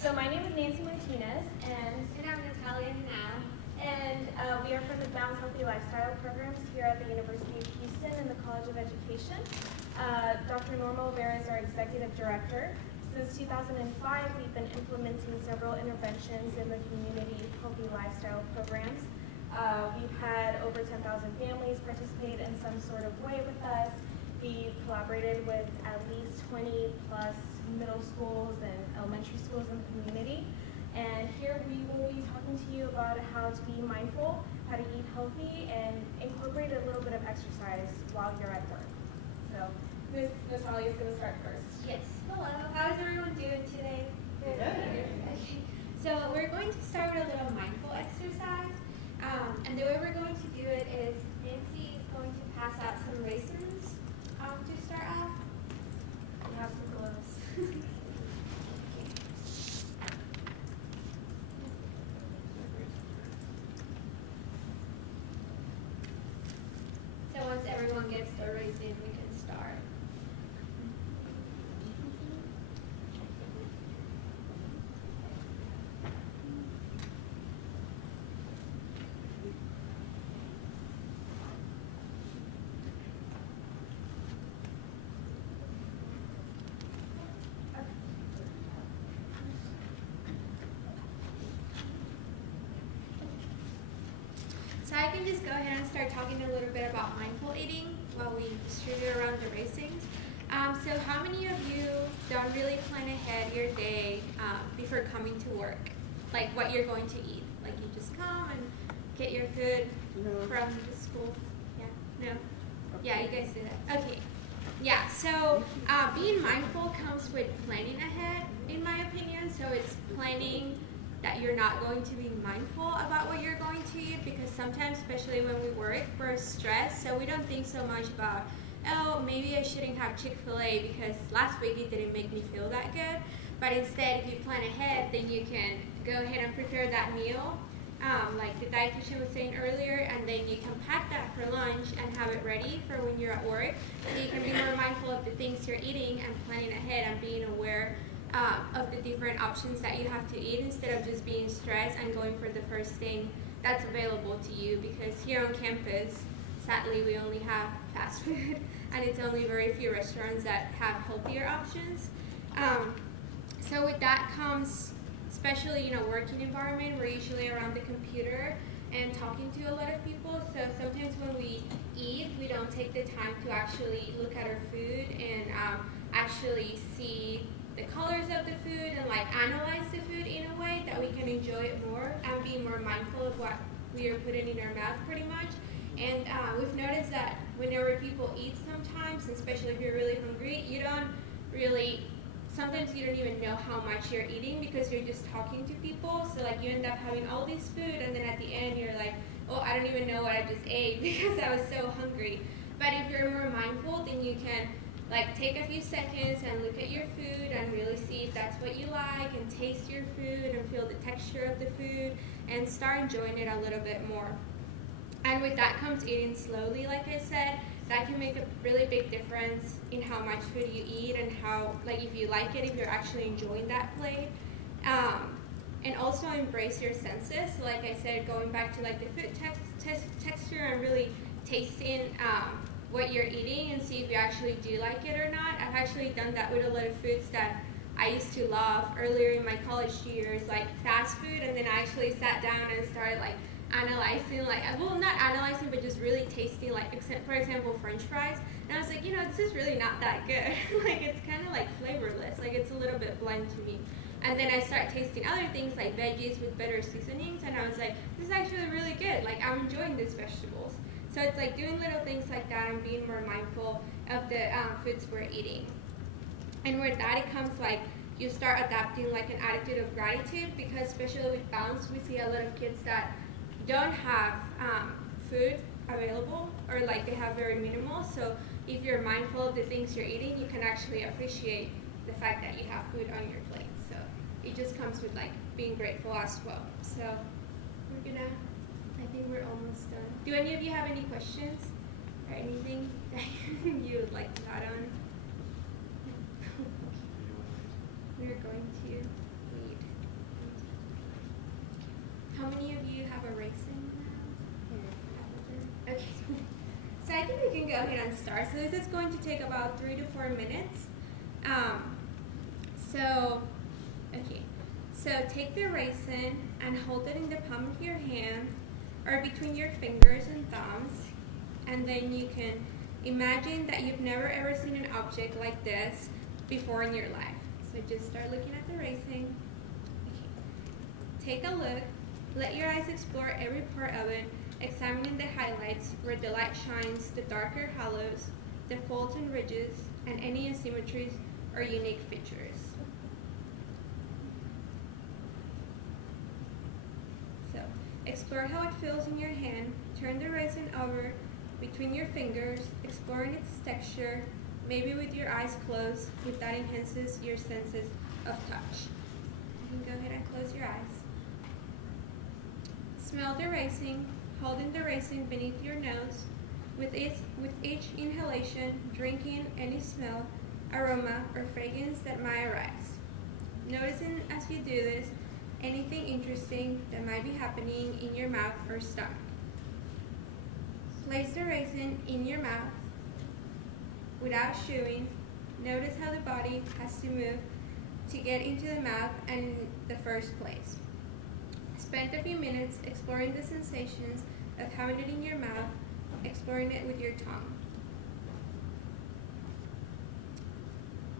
So my name is Nancy Martinez, and I'm Natalia Hanna, and we are from the Balanced Healthy Lifestyle programs here at the University of Houston in the College of Education. Dr. Norma Olvera is our executive director. Since 2005, we've been implementing several interventions in the community healthy lifestyle programs. We've had over 10,000 families participate in some sort of way with us. We've collaborated with at least 20 plus middle schools and elementary schools in the community. And here we will be talking to you about how to be mindful, how to eat healthy, and incorporate a little bit of exercise while you're at work. So Ms. Natalia is going to start first. Yes. Hello. How is everyone doing today? Good. Okay. So we're going to start with a little mindful exercise. And the way we're going to do it is Nancy is going to pass out some raisins to start off. You have some gloves. So once everyone gets their raisin, we can start. So I can just go ahead and start talking a little bit about mindful eating while we distribute around the raisins. So how many of you don't really plan ahead your day before coming to work? Like what you're going to eat? Like you just come and get your food from the school? Yeah? No? Yeah, you guys do that. Okay. Yeah, so being mindful comes with planning ahead, in my opinion. So it's planning that you're not going to be mindful about what you're going to eat, because sometimes, especially when we work, we're stressed, so we don't think so much about, oh, maybe I shouldn't have Chick-fil-A because last week it didn't make me feel that good. But instead, if you plan ahead, then you can go ahead and prepare that meal, like the dietitian was saying earlier, and then you can pack that for lunch and have it ready for when you're at work. So you can be more mindful of the things you're eating and planning ahead and being aware of the different options that you have to eat, instead of just being stressed and going for the first thing that's available to you. Because here on campus, sadly, we only have fast food, and it's only very few restaurants that have healthier options. So with that comes, especially working environment, we're usually around the computer and talking to a lot of people. So sometimes when we eat, we don't take the time to actually look at our food and actually see the colors of the food and analyze the food in a way that we can enjoy it more and be more mindful of what we are putting in our mouth pretty much. And we've noticed that whenever people eat sometimes, especially if you're really hungry, sometimes you don't even know how much you're eating because you're just talking to people. So you end up having all this food, and then at the end you're like, oh, I don't even know what I just ate because I was so hungry. But if you're more mindful, then you can take a few seconds and look at your food and really see if that's what you like, and taste your food and feel the texture of the food and start enjoying it a little bit more. And with that comes eating slowly, like I said. That can make a really big difference in how much food you eat and how, if you like it, if you're actually enjoying that plate. And also embrace your senses. So like I said, going back to the food texture and really tasting what you're eating and see if you actually do like it or not. I've actually done that with a lot of foods that I used to love earlier in my college years, like fast food, and then I actually sat down and started analyzing, well, not analyzing, but just really tasting, for example, French fries. And I was like, this is really not that good. It's kind of flavorless. It's a little bit bland to me. And then I start tasting other things like veggies with better seasonings, and I was like, this is actually really good. I'm enjoying these vegetables. So it's doing little things like that and being more mindful of the foods we're eating. And with that, it comes you start adapting an attitude of gratitude, because especially with Bounce, we see a lot of kids that don't have food available, or they have very minimal. So if you're mindful of the things you're eating, you can actually appreciate the fact that you have food on your plate. So it just comes with being grateful as well. So I think we're almost done. Do any of you have any questions or anything that you would like to add on? We're going to read racing now? Okay. So I think we can go ahead and start. So this is going to take about 3 to 4 minutes. So take the raisin and hold it in the palm of your hand or between your fingers and thumbs, and then you can imagine that you've never ever seen an object like this before in your life. So just start looking at the raisin. Okay. Take a look. Let your eyes explore every part of it, examining the highlights where the light shines, the darker hollows, the folds and ridges, and any asymmetries or unique features. So, explore how it feels in your hand. Turn the raisin over between your fingers, exploring its texture, maybe with your eyes closed, if that enhances your senses of touch. You can go ahead and close your eyes. Smell the raisin, holding the raisin beneath your nose. With each inhalation, drinking any smell, aroma, or fragrance that might arise. Noticing as you do this, anything interesting that might be happening in your mouth or stomach. Place the raisin in your mouth without chewing. Notice how the body has to move to get into the mouth in the first place. Spend a few minutes exploring the sensations of having it in your mouth, exploring it with your tongue.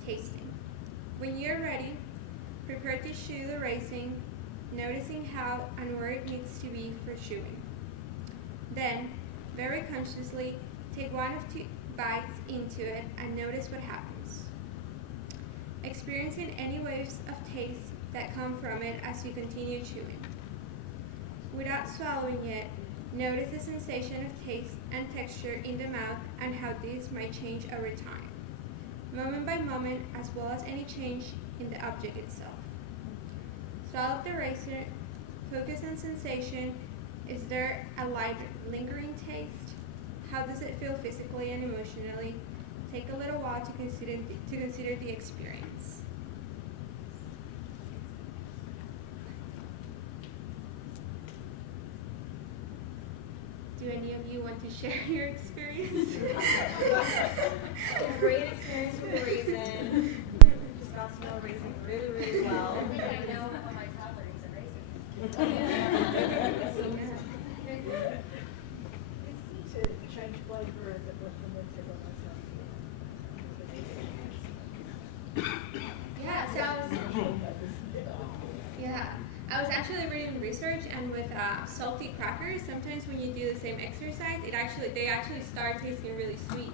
Tasting. When you're ready, prepare to chew the raisin, noticing how and where it needs to be for chewing. Then, very consciously, take 1 or 2 bites into it and notice what happens. Experiencing any waves of taste that come from it as you continue chewing. Without swallowing it, notice the sensation of taste and texture in the mouth and how these might change over time, moment by moment, as well as any change in the object itself. Swallow the raisin, focus on sensation. Is there a light, lingering taste? How does it feel physically and emotionally? Take a little while to consider the experience. Do any of you want to share your experience? A great experience with the raisin. Just got to know raisin really, really well. I think I know how my toddler eats a raisin. It's neat to change flavor as it was from the table I was actually reading research, and with salty crackers, sometimes when you do the same exercise, they actually start tasting really sweet.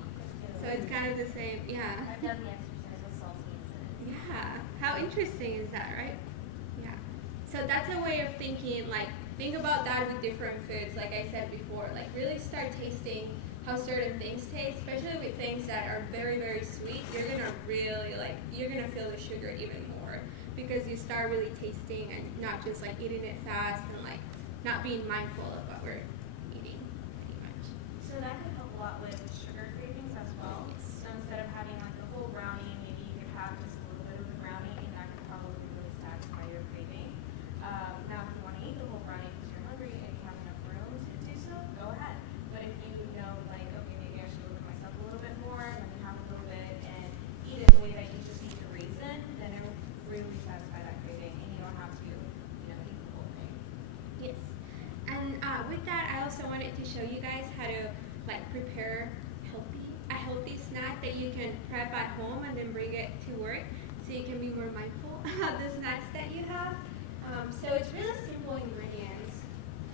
So it's kind of the same, yeah. I've done the exercise with salty instead. Yeah, how interesting is that, right? Yeah. So that's a way of thinking, like, think about that with different foods, like I said before. Like, really start tasting how certain things taste, especially with things that are very, very sweet. You're gonna really, you're gonna feel the sugar even more because you start really tasting and not just, eating it fast and, not being mindful of what we're eating, pretty much. So that could help a lot with sugar cravings as well. Yes. So instead of having the whole brownie, maybe you could have just a little bit of the brownie, and that could probably really satisfy your craving. Now, if you want to eat the whole brownie because you're hungry and you have enough room to do so, go ahead. But if you know, okay, maybe I should look at myself a little bit more, let me have a little bit and eat it the way that you just eat the raisin, then it will really satisfy that craving, and you don't have to, eat the whole thing. Yes. And with that, I also wanted to show you guys how to prepare a healthy snack that you can prep at home and then bring it to work, so you can be more mindful of the snacks that you have. So it's really simple ingredients,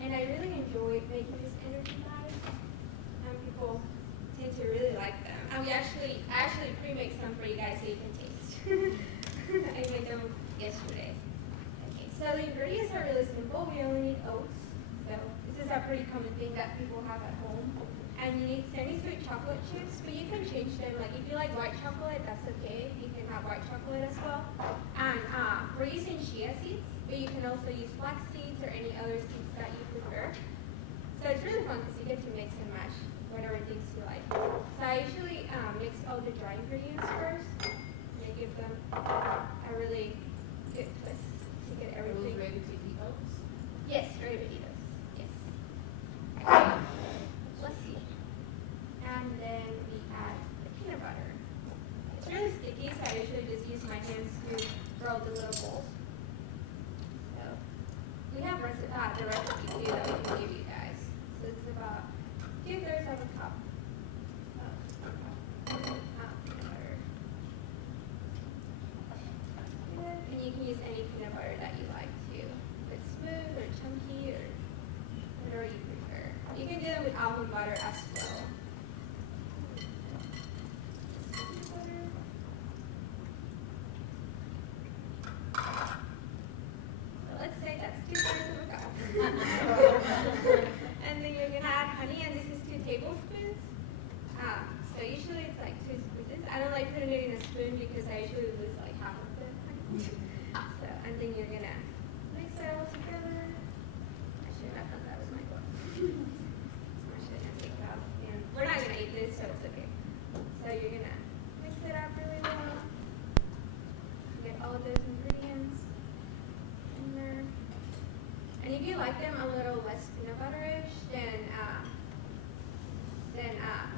and I really enjoy making these energy bars. People tend to really like them. And I actually pre-make some for you guys so you can taste. I made them yesterday. Okay, so the ingredients are really simple. We only need oats. So this is a pretty common thing that people have at home. And you need semi-sweet chocolate chips, but you can change them. If you like white chocolate, that's okay. You can have white chocolate as well. And we're using chia seeds, but you can also use flax seeds or any other seeds that you prefer. So it's really fun because you get to mix and match whatever things you like. So I usually mix all the dry ingredients first, and I give them a really good twist to get everything. Ready to eat oats? Yes, ready to eat those. Yes. the recipe too that we can give you guys. So it's about 2/3 of a cup of peanut butter. And you can use any peanut butter that you like too. If it's smooth or chunky or whatever you prefer. You can do them with almond butter as well. Let's say that's 2/3 of a cup. And then you're gonna add honey, and this is 2 tablespoons. So usually it's like 2 spoons. I don't like putting it in a spoon because I usually lose like half of it. So, and then you're gonna mix it all together. I shouldn't have done that with my book. Smash it and take it out. And we're not gonna eat this, so it's okay. So you're gonna mix it up really well. Get all of those ingredients in there. And if you like them a little less peanut butterish, then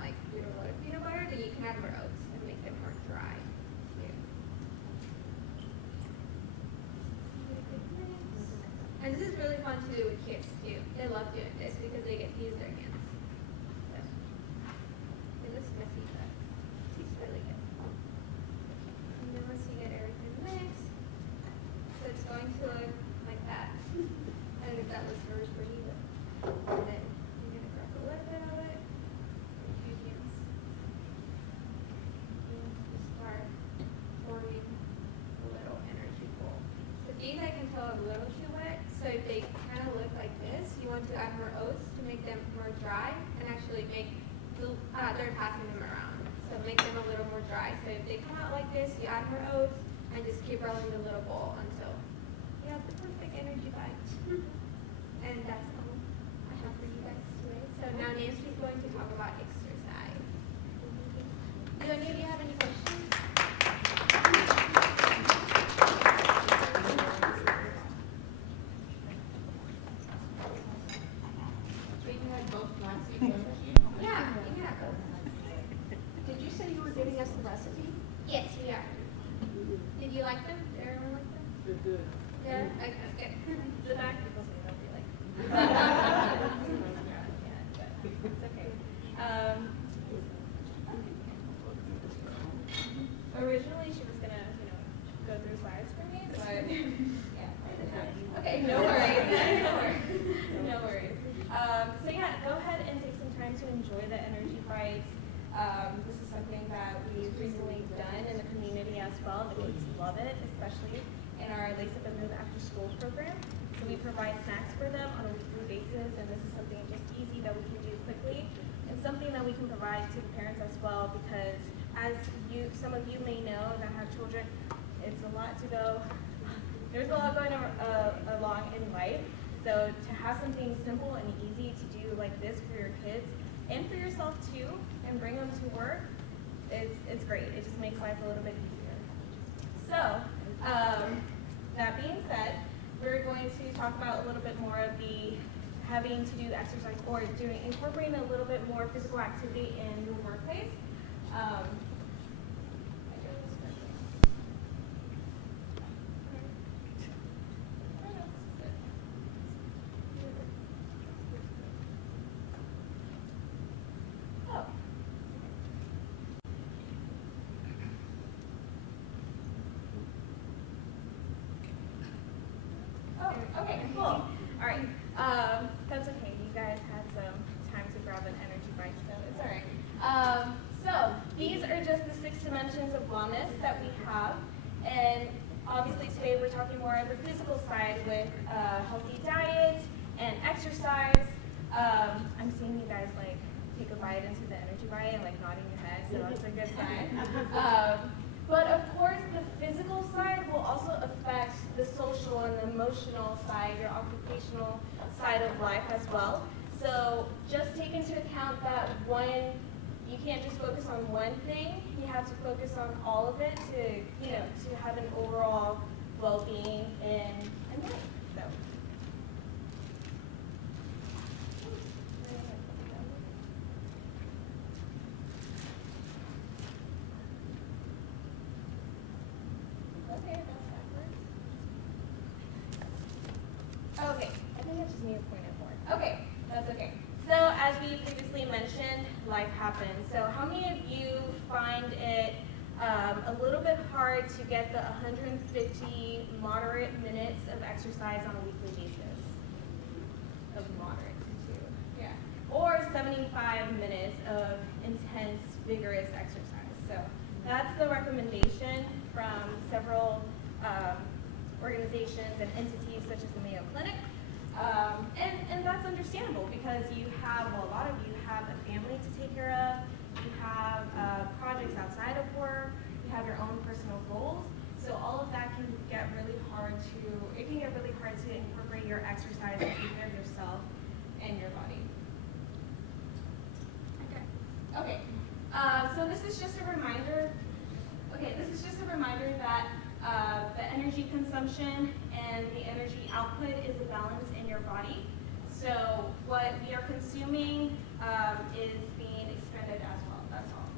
like you don't like peanut butter, then you can add more oats and make them more dry too. And this is really fun to do with kids too. They love doing this because they get to use their hands. So, it looks messy, but it's really good. And then once you get everything mixed, so it's going to look like that. And if that looks first for you, and then you're going to grab a little bit of it, with your hands, and just start forming a little energy bowl. So these I can tell are a little too wet, so if they kind of look like this, you want to add more oats to make them more dry, and actually make, they're passing them around. So make them a little more dry. So if they come out like this, you add more oats, and just keep rolling the little bowl until you have the perfect energy bite. And that's all I have for you guys today. So now Nancy's going to talk about exercise. Do any of you have any questions? Yeah, you can have both. Did you say you were giving us the recipe? Yes, we are. Did you like them? Did everyone like them? They're good. Yeah? Okay, that's good. The back people say don't be like. It's okay. Originally, she was gonna, go through slides for me, but yeah. Okay, no worries. No worries. So yeah, go ahead and take some time to enjoy the energy bites. This is something that we've recently done in the community as well. The kids love it, especially in our Lace Up and Move After School program. So we provide snacks for them on a weekly basis, and this is something just easy that we can do quickly, and something that we can provide to the parents as well, because as some of you may know that have children, it's a lot to go. There's a lot going along in life. So to have something simple and easy to do like this for your kids and for yourself too, and bring them to work, it's great. It just makes life a little bit easier. So that being said, we're going to talk about a little bit more of the having to do exercise or incorporating a little bit more physical activity in the workplace. Okay, cool. All right. That's okay. You guys had some time to grab an energy bite, so it's all right. So these are just the 6 dimensions of wellness that we have, and obviously today we're talking more of the physical side with healthy diet and exercise. I'm seeing you guys like take a bite into the energy bite and like nodding your head, so that's a good sign. But of course, the physical side will also affect the social and the emotional side, your occupational side of life as well. So just take into account that you can't just focus on one thing. You have to focus on all of it to have an overall well-being in life. So. Okay, I think touches me is pointed for. Okay, that's okay. So as we previously mentioned, life happens. So how many of you find it a little bit hard to get the 150 moderate minutes of exercise on a weekly basis? Of moderate to, yeah. Or 75 minutes of intense, vigorous exercise. So that's the recommendation from several organizations and entities such as the Mayo Clinic. And that's understandable because you have, well, a lot of you have a family to take care of, you have projects outside of work, you have your own personal goals. So all of that can get really hard to, it can get really hard to incorporate your exercise and take care of yourself and your body. Okay, so this is just a reminder. Okay, this is just a reminder that the energy consumption and the energy output is a balance in your body. So what we are consuming is being expended as well. That's all.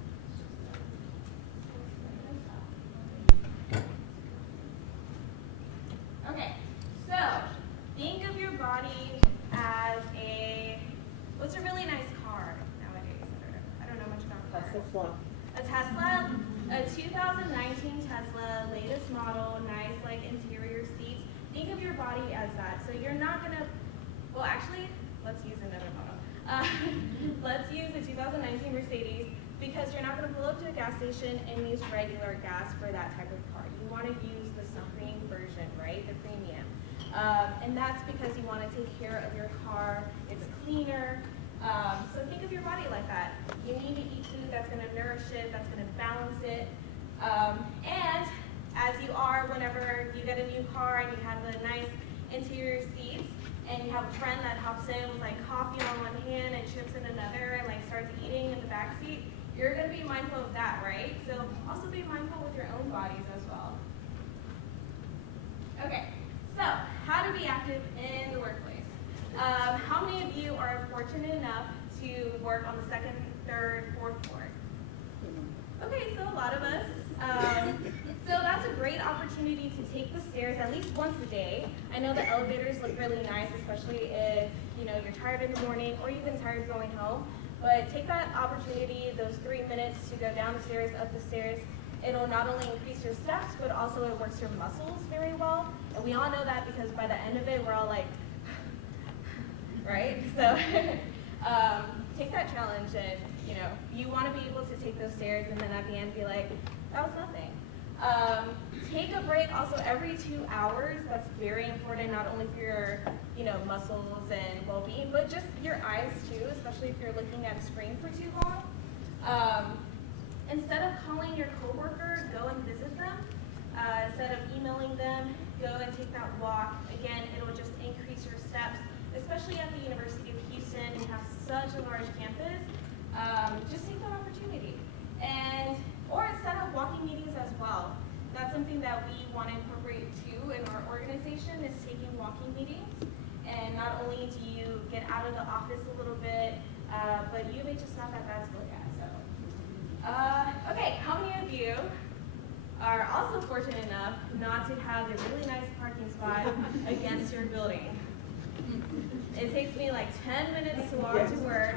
Okay, so think of your body as what's a really nice car nowadays? I don't know much about cars. A Tesla, a 2019 Tesla, latest model, nice like interior seats. Think of your body as that. So you're not gonna, well actually, let's use another model. Let's use the 2019 Mercedes because you're not gonna pull up to a gas station and use regular gas for that type of car. You wanna use the something version, right? The premium. And that's because you wanna take care of your car. It's cleaner. So think of your body like that. You need to eat food that's going to nourish it, that's going to balance it. And as you are, whenever you get a new car and you have the nice interior seats, and you have a friend that hops in with like coffee on one hand and chips in another and like starts eating in the back seat, you're going to be mindful of that, right? So also be mindful with your own bodies as well. Okay, so how to be active in the workplace. How many of you are fortunate enough to work on the second, third, fourth floor? Okay, so a lot of us. So that's a great opportunity to take the stairs at least once a day. I know the elevators look really nice, especially if you're tired in the morning or you've been tired going home. But take that opportunity, those 3 minutes to go down the stairs, up the stairs. It'll not only increase your steps, but also it works your muscles very well. And we all know that because by the end of it, we're all like, right? So take that challenge and, you want to be able to take those stairs and then at the end be like, that was nothing. Take a break also every 2 hours. That's very important, not only for your, muscles and well-being, but just your eyes too, especially if you're looking at a screen for too long. Instead of calling your coworker, go and visit them. Instead of emailing them, go and take that walk. Again, it'll just increase your steps, especially at the University of Houston. We have such a large campus. Just take that opportunity. Or set up walking meetings as well. That's something that we want to incorporate too in our organization is taking walking meetings. And not only do you get out of the office a little bit, but UH is not that bad to look at. So, okay, how many of you are also fortunate enough not to have a really nice parking spot against your building? It takes me like 10 minutes to walk to work,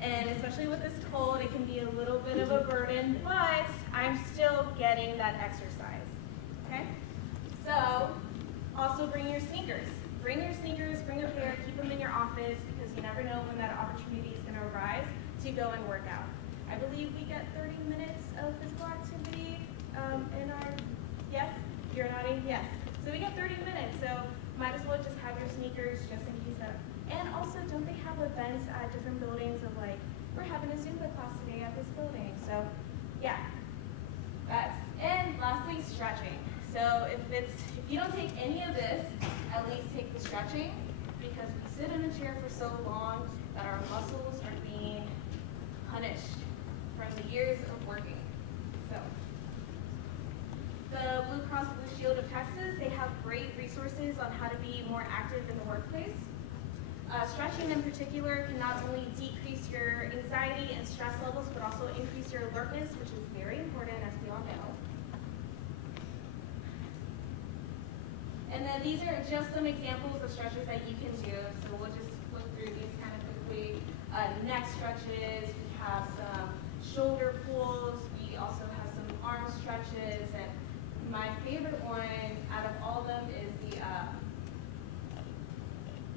and especially with this cold, it can be a little bit of a burden, but I'm still getting that exercise, okay? So, also bring your sneakers. Bring your sneakers, bring a pair, keep them in your office, because you never know when that opportunity is gonna arise to go and work out. I believe we get 30 minutes of physical activity in our, yes? You're nodding, yes. So we get 30 minutes, so might as well just have your sneakers just in case that. And also, don't they have events at different buildings of like, we're having a Zumba class today at this building. So yeah, and lastly, stretching. So if you don't take any of this, at least take the stretching, because we sit in a chair for so long that our muscles are being punished from the years of working. So the Blue Cross Blue Shield of Texas, they have great resources on how to be more active in the workplace. Stretching in particular can not only decrease your anxiety and stress levels, but also increase your alertness, which is very important, as we all know. And then these are just some examples of stretches that you can do. So we'll just look through these kind of quickly. Neck stretches, we have some shoulder pulls, we also have some arm stretches, and my favorite one out of all of them is the,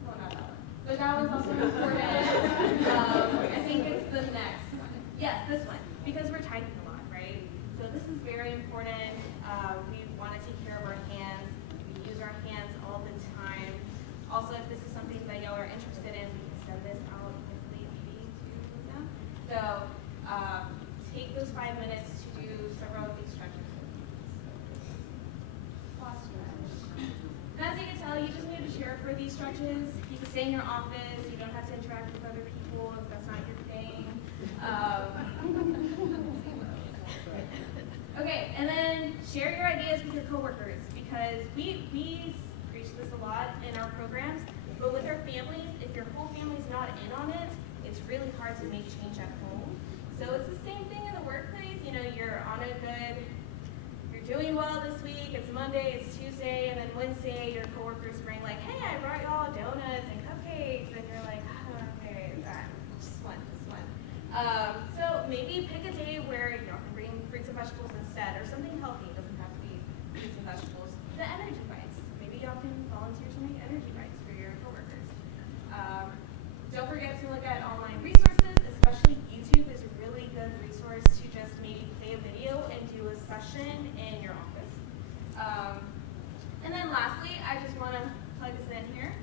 well, not that one, but that one's also important. I think it's the next one. Yes, this one, because we're typing a lot, right? So this is very important. We want to take care of our hands. We use our hands all the time. Also, if this is something that y'all are interested in, we can send this out quickly maybe to them. So take those 5 minutes to do several of these stretches. As you can tell, you just need to share for these stretches. You can stay in your office. You don't have to interact with other people if that's not your thing. Okay, and then share your ideas with your coworkers, because we preach this a lot in our programs, but with our families, if your whole family's not in on it, it's really hard to make change at home. So it's the same thing in the workplace. You know, you're on a good, you're doing well this week, it's Monday, it's Tuesday, and then Wednesday your coworkers bring like, hey, I brought y'all donuts and cupcakes, and you're like, oh, okay, just one. So maybe pick a day where you can bring fruits and vegetables instead, or something healthy. It doesn't have to be fruits and vegetables. The energy bites. Maybe y'all can volunteer to make energy bites for your coworkers. Don't forget to look at online resources, especially YouTube is a really good resource to just maybe play a video and do a session in your office. And then lastly, I just want to plug this in here.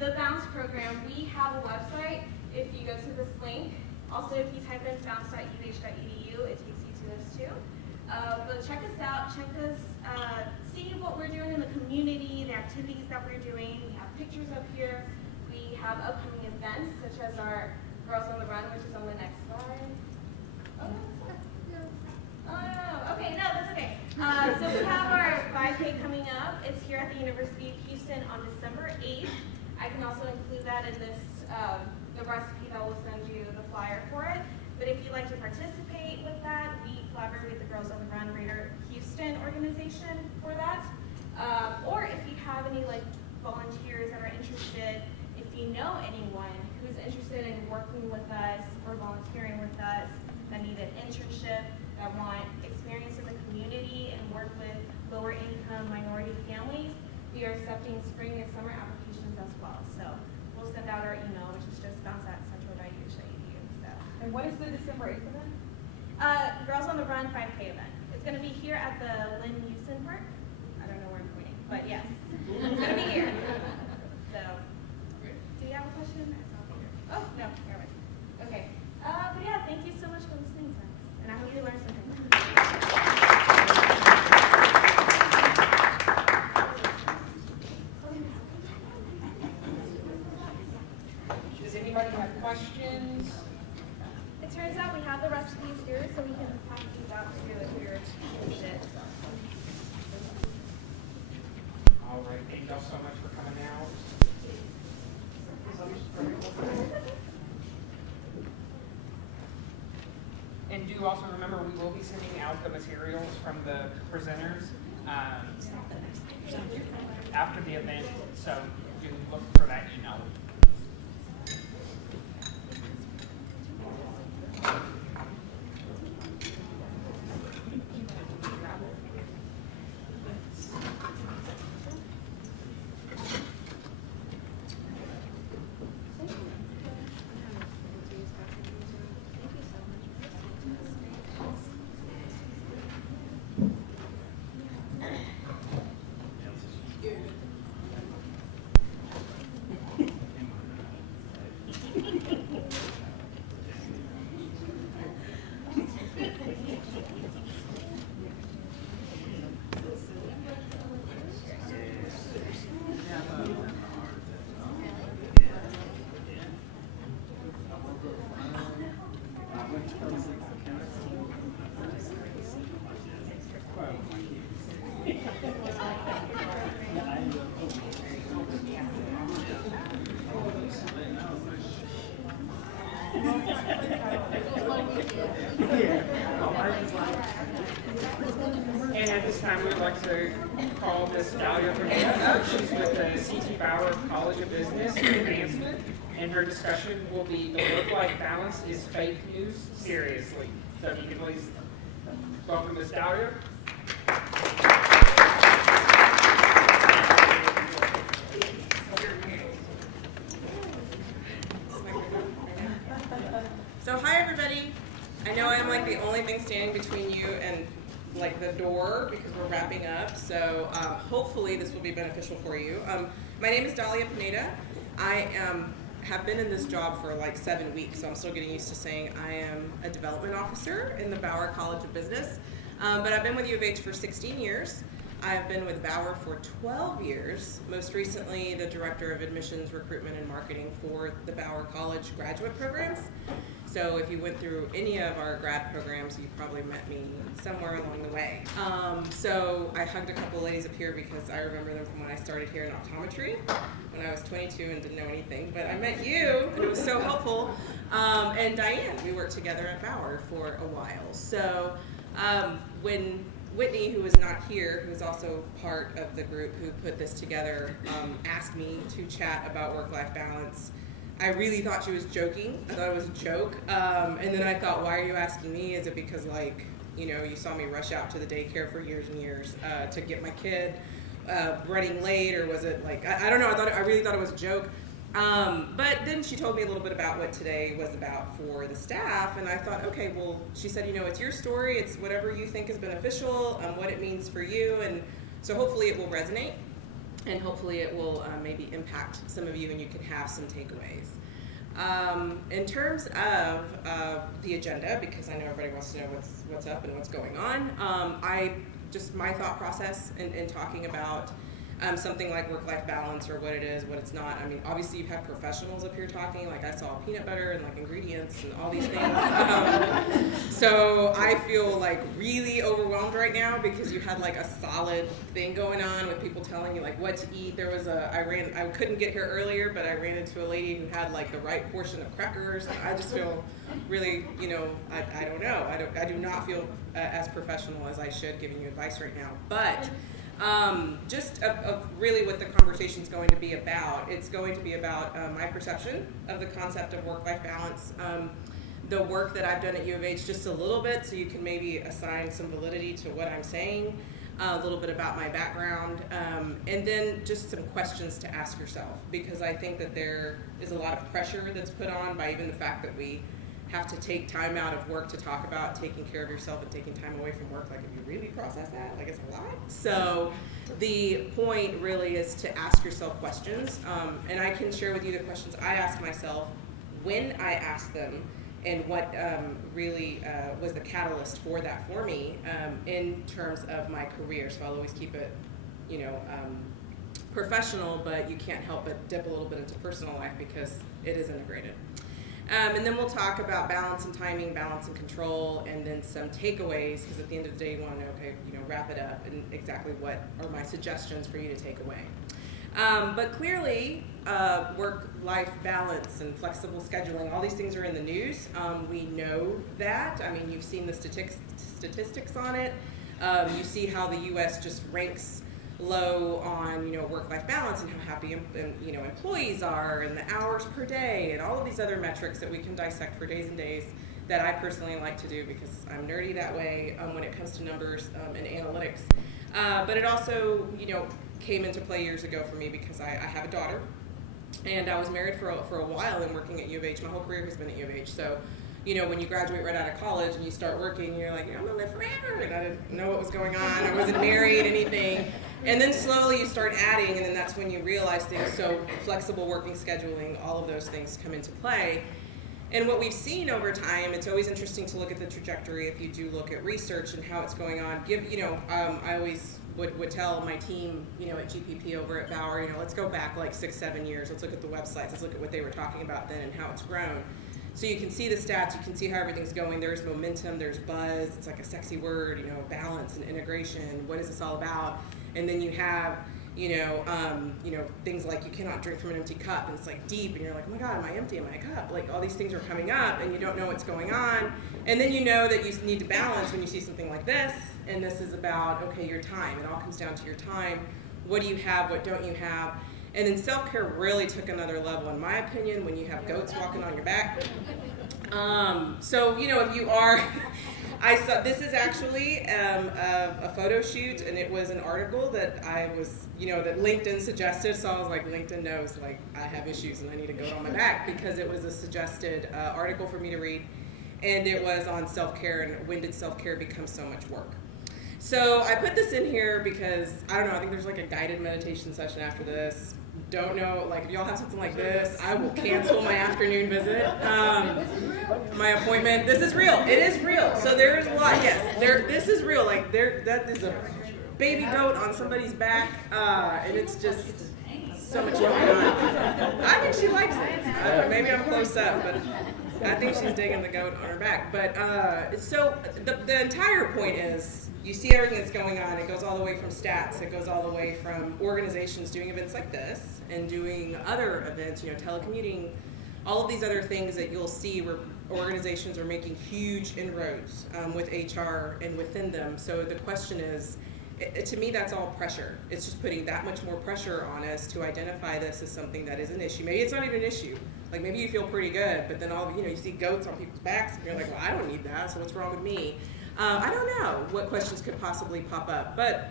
The Bounce program, we have a website. If you go to this link, also if you type in bounce.uh.edu, it takes you to this too. But check us out, see what we're doing in the community, the activities that we're doing. We have pictures up here. We have upcoming events such as our Girls on the Run, which is on the next slide. Okay, no, that's okay. So we have our 5K coming up. It's here at the University of Houston on December 8th. I can also include that in this, the recipe that will send you the flyer for it. But if you'd like to participate with that, we collaborate with the Girls on the Run Greater Houston organization for that. Or if you have any volunteers that are interested, if you know anyone who's interested in working with us or volunteering with us, that need an internship, that want experience in the community and work with lower income minority families, we are accepting spring and summer applications as well. So we'll send out our email, which is just bounce@central.uh.edu. So. And what is the December 8th event? Girls on the Run 5K event. It's going to be here at the Lynn Houston Park. I don't know where I'm pointing, but yes, it's going to be here. So, do you have a question? Oh, no, never mind. Okay. But yeah, thank you so much for listening to us. And I hope you learned something. Does anybody have questions? It turns out we have the recipes here, so we can pass these out to you if you're interested. All right, thank y'all so much for coming out. And do also remember, we will be sending out the materials from the presenters after the event, so do look for that email. And at this time, we would like to call Ms. Dahlia Pineda up. She's with the C.T. Bauer College of Business and Advancement, and her discussion will be the work-life balance is fake news, seriously. So if you can please welcome Ms. Dahlia. So hi everybody. I know I'm like the only thing standing between you and like the door because we're wrapping up. So hopefully this will be beneficial for you. My name is Dahlia Pineda. I have been in this job for like 7 weeks, so I'm still getting used to saying I am a development officer in the Bauer College of Business. But I've been with U of H for 16 years. I've been with Bauer for 12 years, most recently the Director of Admissions, Recruitment, and Marketing for the Bauer College graduate programs. So if you went through any of our grad programs, you probably met me somewhere along the way. So I hugged a couple ladies up here because I remember them from when I started here in optometry when I was 22 and didn't know anything. But I met you, and it was so helpful. And Diane, we worked together at Bauer for a while. So when Whitney, who is not here, who is also part of the group who put this together, asked me to chat about work-life balance, I really thought she was joking. I thought it was a joke. And then I thought, why are you asking me? Is it because, like, you know, you saw me rush out to the daycare for years and years to get my kid running late, or was it like, I don't know, I really thought it was a joke. But then she told me a little bit about what today was about for the staff, and I thought, okay, well, she said, you know, it's your story, it's whatever you think is beneficial, what it means for you, and so hopefully it will resonate, and hopefully it will maybe impact some of you and you can have some takeaways. In terms of the agenda, because I know everybody wants to know what's up and what's going on, my thought process in talking about something like work-life balance, or what it is, what it's not. I mean, obviously you've had professionals up here talking, like I saw peanut butter and like ingredients and all these things. So I feel like really overwhelmed right now because you had like a solid thing going on with people telling you like what to eat. There was I couldn't get here earlier, but I ran into a lady who had like the right portion of crackers. I just feel really, you know, I don't know. I do not feel as professional as I should giving you advice right now. But just really what the conversation is going to be about. It's going to be about my perception of the concept of work-life balance, the work that I've done at U of H just a little bit, so you can maybe assign some validity to what I'm saying, a little bit about my background, and then just some questions to ask yourself, because I think that there is a lot of pressure that's put on by even the fact that we have to take time out of work to talk about taking care of yourself and taking time away from work. Like, if you really process that, like, it's a lot. So the point really is to ask yourself questions, and I can share with you the questions I ask myself, when I ask them, and what really was the catalyst for that for me in terms of my career. So I'll always keep it, you know, professional, but you can't help but dip a little bit into personal life because it is integrated. And then we'll talk about balance and timing, balance and control, and then some takeaways, because at the end of the day you want to know, okay, you know, wrap it up and exactly what are my suggestions for you to take away. But clearly, work-life balance and flexible scheduling, all these things are in the news. We know that. I mean, you've seen the statistics on it. You see how the U.S. just ranks low on, you know, work-life balance and how happy, you know, employees are, and the hours per day, and all of these other metrics that we can dissect for days and days that I personally like to do because I'm nerdy that way when it comes to numbers and analytics. But it also, you know, came into play years ago for me because I have a daughter, and I was married for a while and working at U of H. My whole career has been at U of H. So, you know, when you graduate right out of college and you start working, you're like, I'm gonna live forever, and I didn't know what was going on. I wasn't married, anything. And then slowly you start adding, and then that's when you realize things. So flexible working, scheduling, all of those things come into play. And what we've seen over time, it's always interesting to look at the trajectory if you do look at research and how it's going on. I always would tell my team, you know, at GPP over at Bauer, you know, let's go back like 6-7 years. Let's look at the websites. Let's look at what they were talking about then and how it's grown. So you can see the stats, you can see how everything's going. There's momentum, there's buzz. It's like a sexy word, you know, balance and integration. What is this all about? And then you have, Things like you cannot drink from an empty cup, and it's like deep, and you're like, oh my God, am I empty? Am I a cup? Like all these things are coming up, and you don't know what's going on. And then you know that you need to balance when you see something like this, and this is about, okay, your time. It all comes down to your time. What do you have? What don't you have? And then self-care really took another level, in my opinion, when you have goats walking on your back. If you are, I saw, this is actually a photo shoot, and it was an article that I was, that LinkedIn suggested, so I was like, LinkedIn knows, like, I have issues and I need a goat on my back, because it was a suggested article for me to read, and it was on self-care, and when did self-care become so much work? So I put this in here because, I don't know, I think there's like a guided meditation session after this. Don't know, like if y'all have something like this, I will cancel my afternoon visit, my appointment. This is real. It is real. So there is a lot. Yes, this is real. Like that is a baby goat on somebody's back, and it's just so much going on. I think she likes it. Maybe I'm close up, but I think she's digging the goat on her back. But so the entire point is, you see everything that's going on. It goes all the way from stats. It goes all the way from organizations doing events like this and doing other events, telecommuting, all of these other things that you'll see where organizations are making huge inroads with HR and within them. So the question is, to me, that's all pressure. It's just putting that much more pressure on us to identify this as something that is an issue. Maybe it's not even an issue. Like maybe you feel pretty good, but then you see goats on people's backs, and you're like, well, I don't need that, so what's wrong with me? I don't know what questions could possibly pop up, but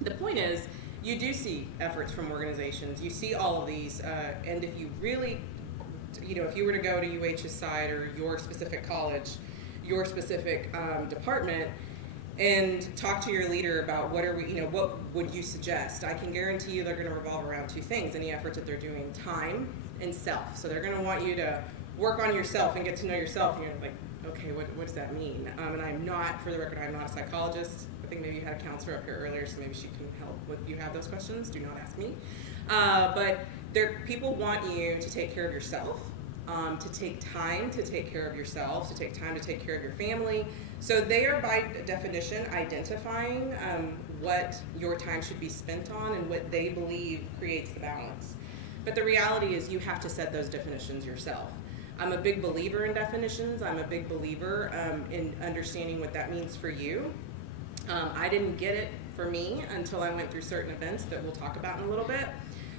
the point is, you do see efforts from organizations. You see all of these, and if you really, if you were to go to UH's side or your specific college, your specific department, and talk to your leader about what would you suggest? I can guarantee you they're going to revolve around two things, any efforts that they're doing, time and self. So they're going to want you to work on yourself and get to know yourself, and you're like, okay, what does that mean? And I'm not, for the record, I'm not a psychologist. I think maybe you had a counselor up here earlier, so maybe she can help with you have those questions. Do not ask me. But people want you to take care of yourself, to take time to take care of yourself, to take time to take care of your family. So they are, by definition, identifying what your time should be spent on and what they believe creates the balance. But the reality is you have to set those definitions yourself. I'm a big believer in definitions. I'm a big believer in understanding what that means for you. I didn't get it for me until I went through certain events that we'll talk about in a little bit.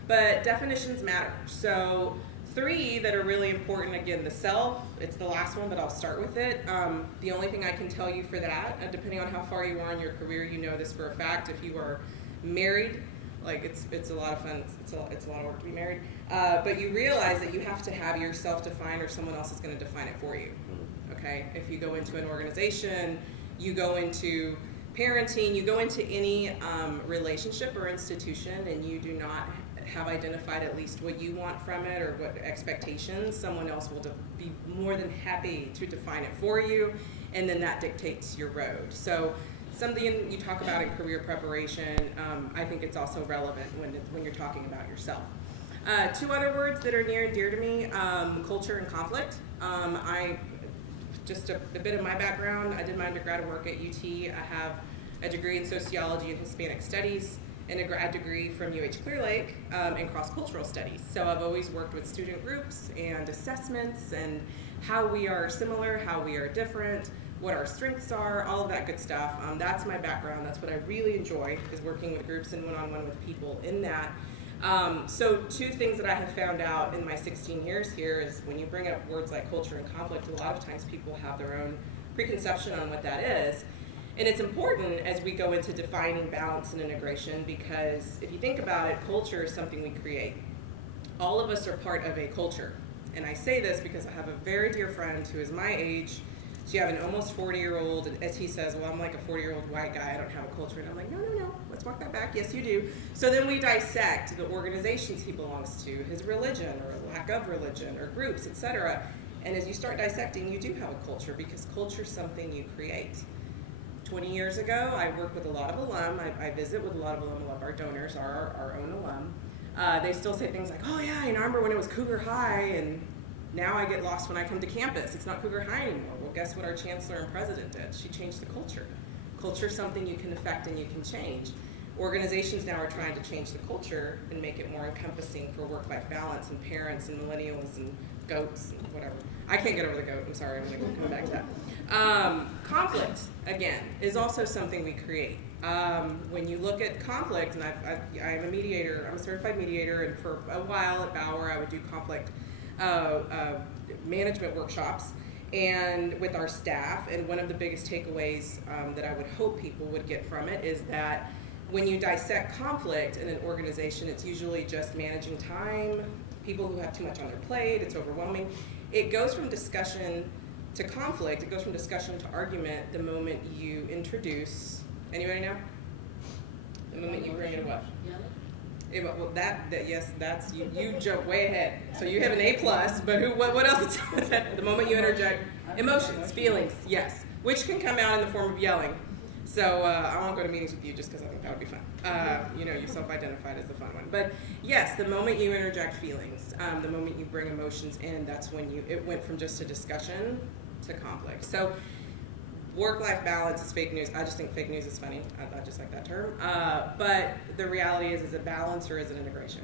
But definitions matter. So 3 that are really important, again, the self, it's the last one, but I'll start with it. The only thing I can tell you for that, depending on how far you are in your career, you know this for a fact. If you are married, like it's a lot of fun, it's a lot of work to be married, but you realize that you have to have yourself defined or someone else is going to define it for you, okay? If you go into an organization, you go into parenting, you go into any relationship or institution and you do not have identified at least what you want from it or what expectations, someone else will be more than happy to define it for you, and then that dictates your road. So something you talk about in career preparation, I think it's also relevant when you're talking about yourself. 2 other words that are near and dear to me, culture and conflict. Just a bit of my background, I did my undergrad work at UT. I have a degree in sociology and Hispanic studies and a grad degree from UH Clear Lake in cross-cultural studies. So I've always worked with student groups and assessments and how we are similar, how we are different, what our strengths are, all of that good stuff. That's my background. That's what I really enjoy, is working with groups and one-on-one with people in that. So 2 things that I have found out in my 16 years here is when you bring up words like culture and conflict, a lot of times people have their own preconception on what that is. And it's important as we go into defining balance and integration, because if you think about it, culture is something we create. All of us are part of a culture. And I say this because I have a very dear friend who is my age. So you have an almost 40-year-old, and as he says, well, I'm like a 40-year-old white guy, I don't have a culture. And I'm like, no, let's walk that back. Yes, you do. So then we dissect the organizations he belongs to, his religion or lack of religion or groups, etc. And as you start dissecting, you do have a culture, because culture is something you create. 20 years ago, I work with a lot of alum. I visit with a lot of alum. A lot of our donors are our own alum. They still say things like, oh yeah, I remember when it was Cougar High, and now I get lost when I come to campus. It's not Cougar High anymore. Well, guess what our chancellor and president did? She changed the culture. Culture is something you can affect and you can change. Organizations now are trying to change the culture and make it more encompassing for work-life balance and parents and millennials and goats and whatever. I can't get over the goat, I'm sorry, I'm gonna come back to that. Conflict, again, is also something we create. When you look at conflict, and I'm a mediator, I'm a certified mediator, and for a while at Bauer I would do conflict management workshops and with our staff, and one of the biggest takeaways that I would hope people would get from it is that when you dissect conflict in an organization, it's usually just managing time, people who have too much on their plate, it's overwhelming. It goes from discussion to conflict, it goes from discussion to argument the moment you introduce, anybody know? The moment you bring it up. Well, yes, that's, you jump way ahead. So you have an A+, but what else is that? The moment you interject emotions, feelings, yes, which can come out in the form of yelling. So I won't go to meetings with you just because I think that would be fun. You know, you self-identified as the fun one. But yes, the moment you interject feelings, the moment you bring emotions in, that's when it went from just a discussion to conflict. So work-life balance is fake news. I just think fake news is funny. I just like that term. But the reality is it balance or is it integration?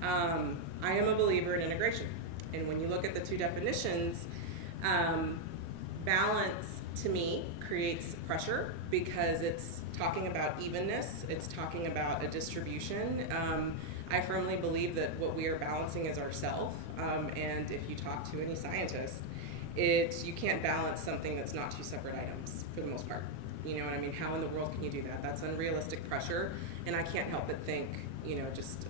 I am a believer in integration. And when you look at the two definitions, balance to me creates pressure because it's talking about evenness, it's talking about a distribution. I firmly believe that what we are balancing is ourself, and if you talk to any scientist, you can't balance something that's not two separate items for the most part. You know what I mean? How in the world can you do that? That's unrealistic pressure, and I can't help but think, you know, just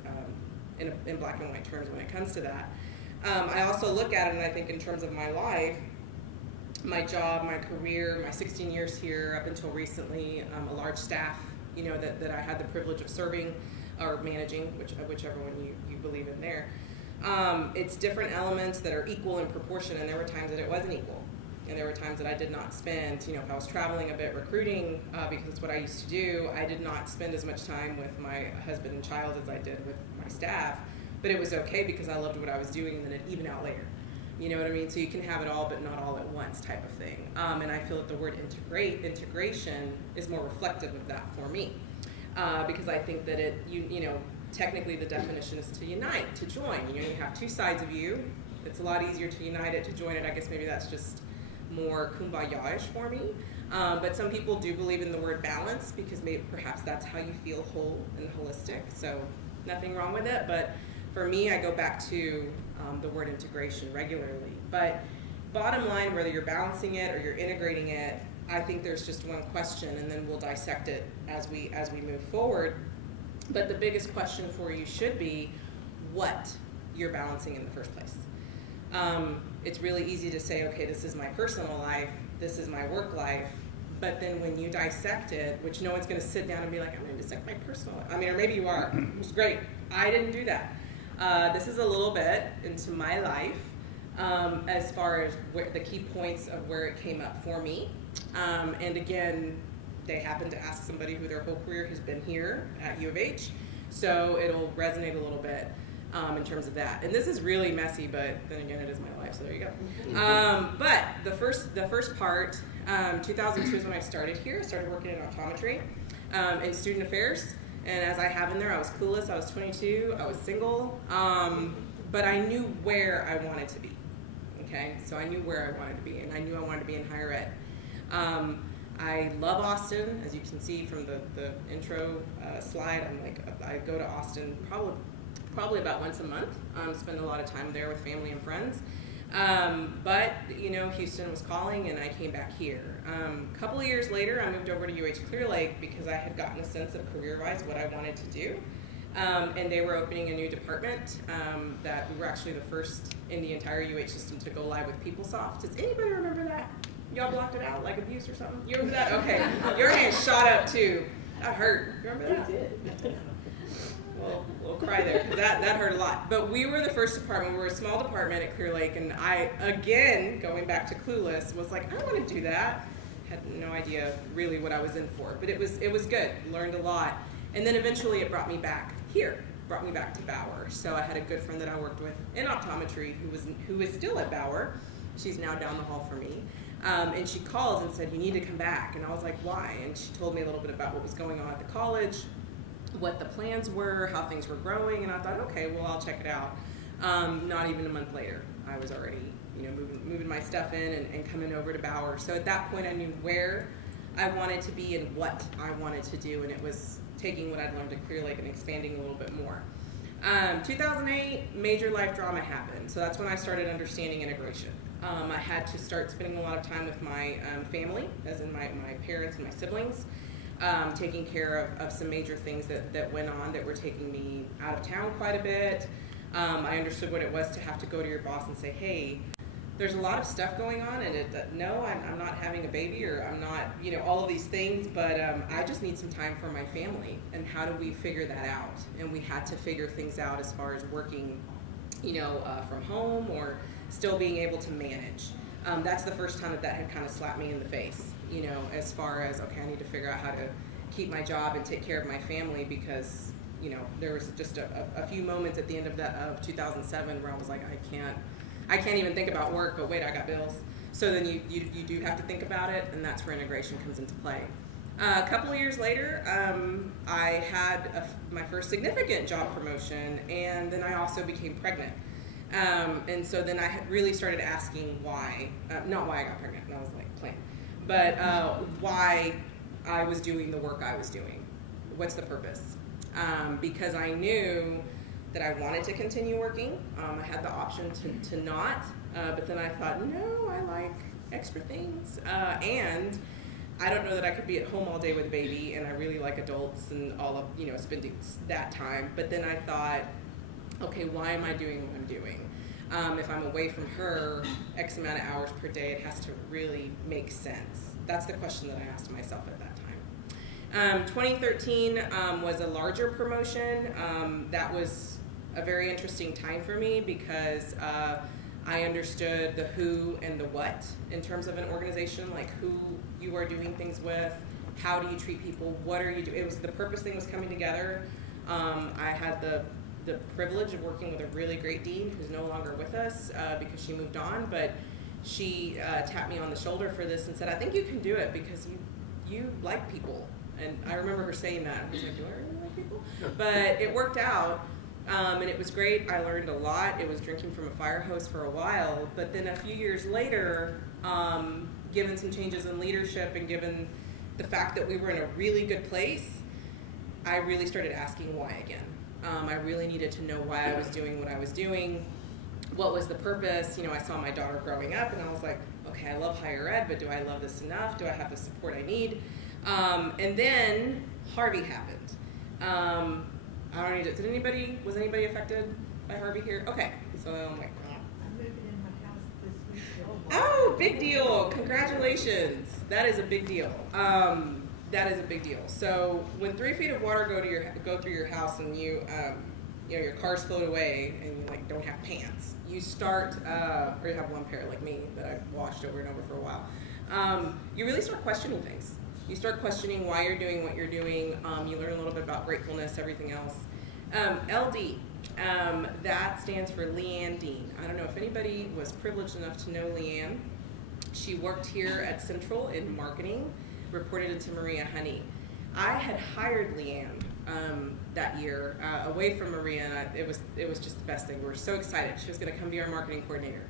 in black and white terms when it comes to that. I also look at it and I think in terms of my life, my job, my career, my 16 years here up until recently, a large staff, you know, that I had the privilege of serving or managing, whichever one you believe in there. It's different elements that are equal in proportion, and there were times that it wasn't equal. And there were times that I did not spend, you know, if I was traveling a bit recruiting, because it's what I used to do, I did not spend as much time with my husband and child as I did with my staff. But it was okay because I loved what I was doing, and then it evened out later. You know what I mean? So you can have it all, but not all at once type of thing. And I feel that the word integration is more reflective of that for me. Because I think that you know, technically the definition is to unite, to join. You know, you have two sides of you. It's a lot easier to unite it, to join it. I guess maybe that's just more kumbaya-ish for me. But some people do believe in the word balance because maybe perhaps that's how you feel whole and holistic. So nothing wrong with it. But for me, I go back to the word integration regularly. But bottom line, whether you're balancing it or you're integrating it, I think there's just one question, and then we'll dissect it as we move forward. But the biggest question for you should be what you're balancing in the first place. It's really easy to say, okay, this is my personal life, this is my work life, but then when you dissect it, which no one's going to sit down and be like, I'm going to dissect my personal life. I mean, or maybe you are, which is great. I didn't do that. This is a little bit into my life as far as the key points of where it came up for me. And again, they happen to ask somebody who their whole career has been here at U of H, so it'll resonate a little bit in terms of that. And this is really messy, but then again, it is my life, so there you go. But the first part, 2002 is when I started here. I started working in optometry in student affairs. And as I have in there, I was clueless, I was 22, I was single, but I knew where I wanted to be, okay? So I knew where I wanted to be, and I knew I wanted to be in higher ed. I love Austin, as you can see from the intro slide. I go to Austin probably about once a month, spend a lot of time there with family and friends. But, you know, Houston was calling and I came back here. A couple of years later, I moved over to UH Clear Lake because I had gotten a sense of career-wise what I wanted to do. And they were opening a new department that we were actually the first in the entire UH system to go live with PeopleSoft. Does anybody remember that? Y'all blocked it out, like abuse or something? You remember that? Okay. Your hand shot up too. That hurt. Remember that? It did. Well, we'll cry there, because that hurt a lot. But we were the first department. We were a small department at Clear Lake, and I, again, going back to clueless, was like, I don't want to do that. Had no idea really what I was in for. But it was good. Learned a lot. And then eventually it brought me back here. Brought me back to Bauer. So I had a good friend that I worked with in optometry who is still at Bauer. She's now down the hall from me. And she called and said, you need to come back. And I was like, why? And she told me a little bit about what was going on at the college. what the plans were, how things were growing, and I thought, okay, well, I'll check it out. Not even a month later, I was already, moving my stuff in and coming over to Bauer. So at that point, I knew where I wanted to be and what I wanted to do, and it was taking what I'd learned at Clear Lake and expanding a little bit more. 2008, major life drama happened, so that's when I started understanding integration. I had to start spending a lot of time with my family, as in my parents and my siblings, taking care of some major things that went on that were taking me out of town quite a bit. I understood what it was to have to go to your boss and say, hey, there's a lot of stuff going on, and no, I'm not having a baby, or I'm not, all of these things, but I just need some time for my family, and how do we figure that out? And we had to figure things out as far as working, from home or still being able to manage. That's the first time that had kind of slapped me in the face, as far as, okay, I need to figure out how to keep my job and take care of my family, because, there was just a few moments at the end of 2007 where I was like, I can't even think about work, but wait, I got bills. So then you do have to think about it, and that's where integration comes into play. A couple of years later, I had my first significant job promotion, and then I also became pregnant. And so then I had really started asking why, not why I got pregnant, that was like planned, but why I was doing the work I was doing. What's the purpose? Because I knew that I wanted to continue working. I had the option to not, but then I thought, no, I like extra things. And I don't know that I could be at home all day with a baby, and I really like adults and all of, spending that time. But then I thought, okay, why am I doing what I'm doing? If I'm away from her X amount of hours per day, it has to really make sense. That's the question that I asked myself at that time. 2013 was a larger promotion. That was a very interesting time for me because I understood the who and the what in terms of an organization, like who you are doing things with, how do you treat people, what are you doing. It was the purpose thing was coming together. I had the privilege of working with a really great dean who's no longer with us because she moved on, but she tapped me on the shoulder for this and said, I think you can do it because you like people. And I remember her saying that. I was like, do I really like people? But it worked out, and it was great. I learned a lot. It was drinking from a fire hose for a while, but then a few years later, given some changes in leadership and given the fact that we were in a really good place, I really started asking why again. I really needed to know why I was doing what I was doing. What was the purpose? I saw my daughter growing up, and I was like, okay, I love higher ed, but do I love this enough? Do I have the support I need? And then Harvey happened. I don't need it. Was anybody affected by Harvey here? Okay, so I'm like, I'm moving in my house this week. oh, big deal. Congratulations. That is a big deal. That is a big deal. So when 3 feet of water go through your house and your cars float away and you like don't have pants, you start, or you have one pair like me that I've washed over and over for a while. You really start questioning things. You start questioning why you're doing what you're doing. You learn a little bit about gratefulness, everything else. LD, that stands for Leanne Dean. I don't know if anybody was privileged enough to know Leanne. She worked here at Central in marketing, reported it to Maria Honey. I had hired Leanne that year away from Maria, and it was just the best thing. We were so excited. She was going to come be our marketing coordinator.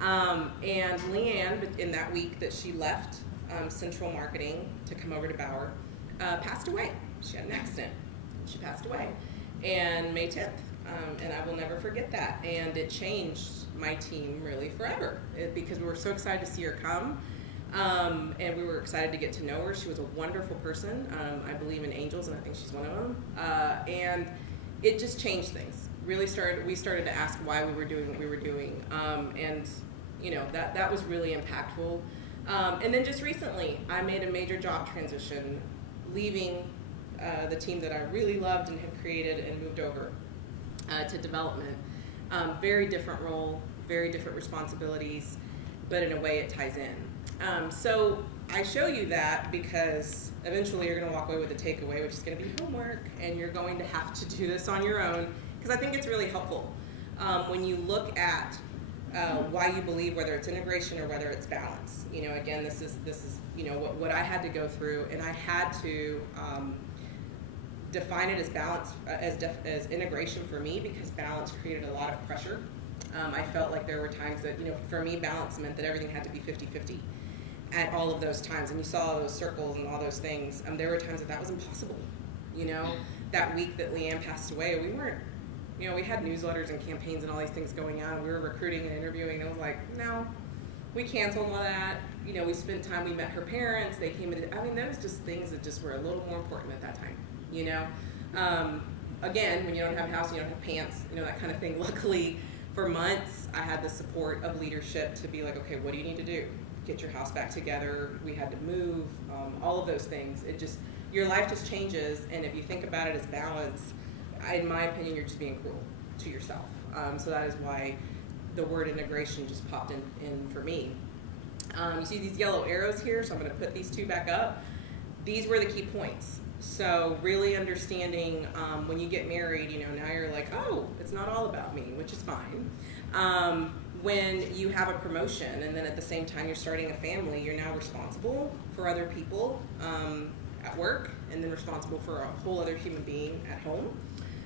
And Leanne, in that week that she left Central Marketing to come over to Bauer, passed away. She had an accident. She passed away. And May 10th. And I will never forget that. And it changed my team really forever because we were so excited to see her come. And we were excited to get to know her. She was a wonderful person. I believe in angels, and I think she's one of them. And it just changed things. We started to ask why we were doing what we were doing. And that was really impactful. And then just recently, I made a major job transition, leaving the team that I really loved and had created and moved over to development. Very different role, very different responsibilities, but in a way it ties in. So I show you that because eventually you're going to walk away with a takeaway, which is going to be homework, and you're going to have to do this on your own, because I think it's really helpful. When you look at why you believe, whether it's integration or whether it's balance. Again, this is what I had to go through, and I had to define it as balance, as integration for me, because balance created a lot of pressure. I felt like there were times that, you know, for me, balance meant that everything had to be 50-50 at all of those times. And you saw those circles and all those things. There were times that that was impossible. You know, that week that Leanne passed away, we weren't, you know, we had newsletters and campaigns and all these things going on. We were recruiting and interviewing. And I was like, no, we canceled all that. You know, we spent time, we met her parents. They came in. I mean, there was just things that just were a little more important at that time, you know. Again, when you don't have a house, you don't have pants, you know, that kind of thing. Luckily, for months, I had the support of leadership to be like, okay, what do you need to do? Get your house back together. We had to move, all of those things. It just, your life just changes, and if you think about it as balance, in my opinion, you're just being cruel to yourself. So that is why the word integration just popped in for me. You see these yellow arrows here, so I'm going to put these two back up. These were the key points. So really understanding when you get married, you know, now you're like, oh, it's not all about me, which is fine. When you have a promotion and then at the same time you're starting a family, you're now responsible for other people at work and then responsible for a whole other human being at home.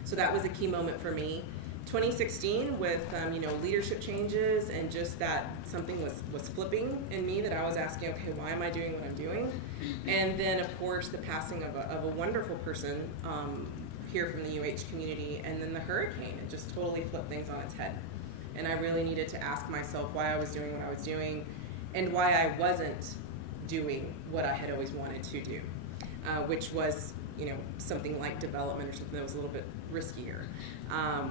So that was a key moment for me. 2016 with you know, leadership changes and just that something was flipping in me, that I was asking, okay, why am I doing what I'm doing? And then of course the passing of a wonderful person here from the UH community, and then the hurricane, it just totally flipped things on its head. And I really needed to ask myself why I was doing what I was doing and why I wasn't doing what I had always wanted to do, which was, you know, something like development or something that was a little bit riskier,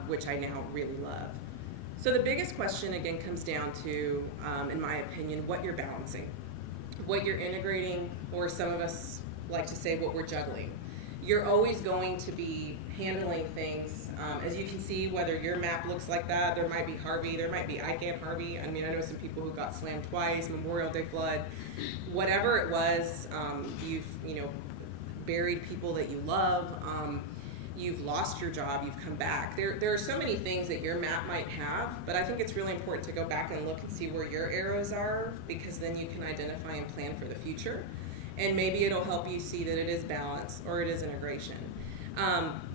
which I now really love. So the biggest question again comes down to, in my opinion, what you're balancing, what you're integrating, or some of us like to say what we're juggling. You're always going to be handling things, as you can see, whether your map looks like that, there might be Harvey, there might be Camp Harvey. I mean, I know some people who got slammed twice, Memorial Day flood, whatever it was, you've, you know, buried people that you love, you've lost your job, you've come back. There are so many things that your map might have, but I think it's really important to go back and look and see where your arrows are, because then you can identify and plan for the future. And maybe it'll help you see that it is balance or it is integration.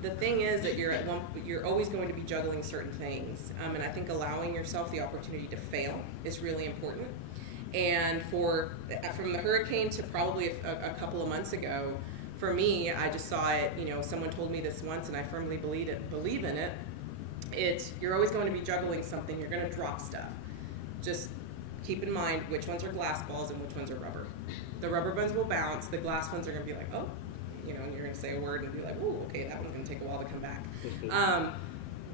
The thing is that you're always going to be juggling certain things, and I think allowing yourself the opportunity to fail is really important. And from the hurricane to probably a couple of months ago, for me, I just saw it, you know, someone told me this once and I firmly believe in it. You're always going to be juggling something, you're going to drop stuff. Just keep in mind which ones are glass balls and which ones are rubber. The rubber ones will bounce, the glass ones are going to be like, oh, you know, and you're going to say a word and be like, ooh, okay, that one's going to take a while to come back.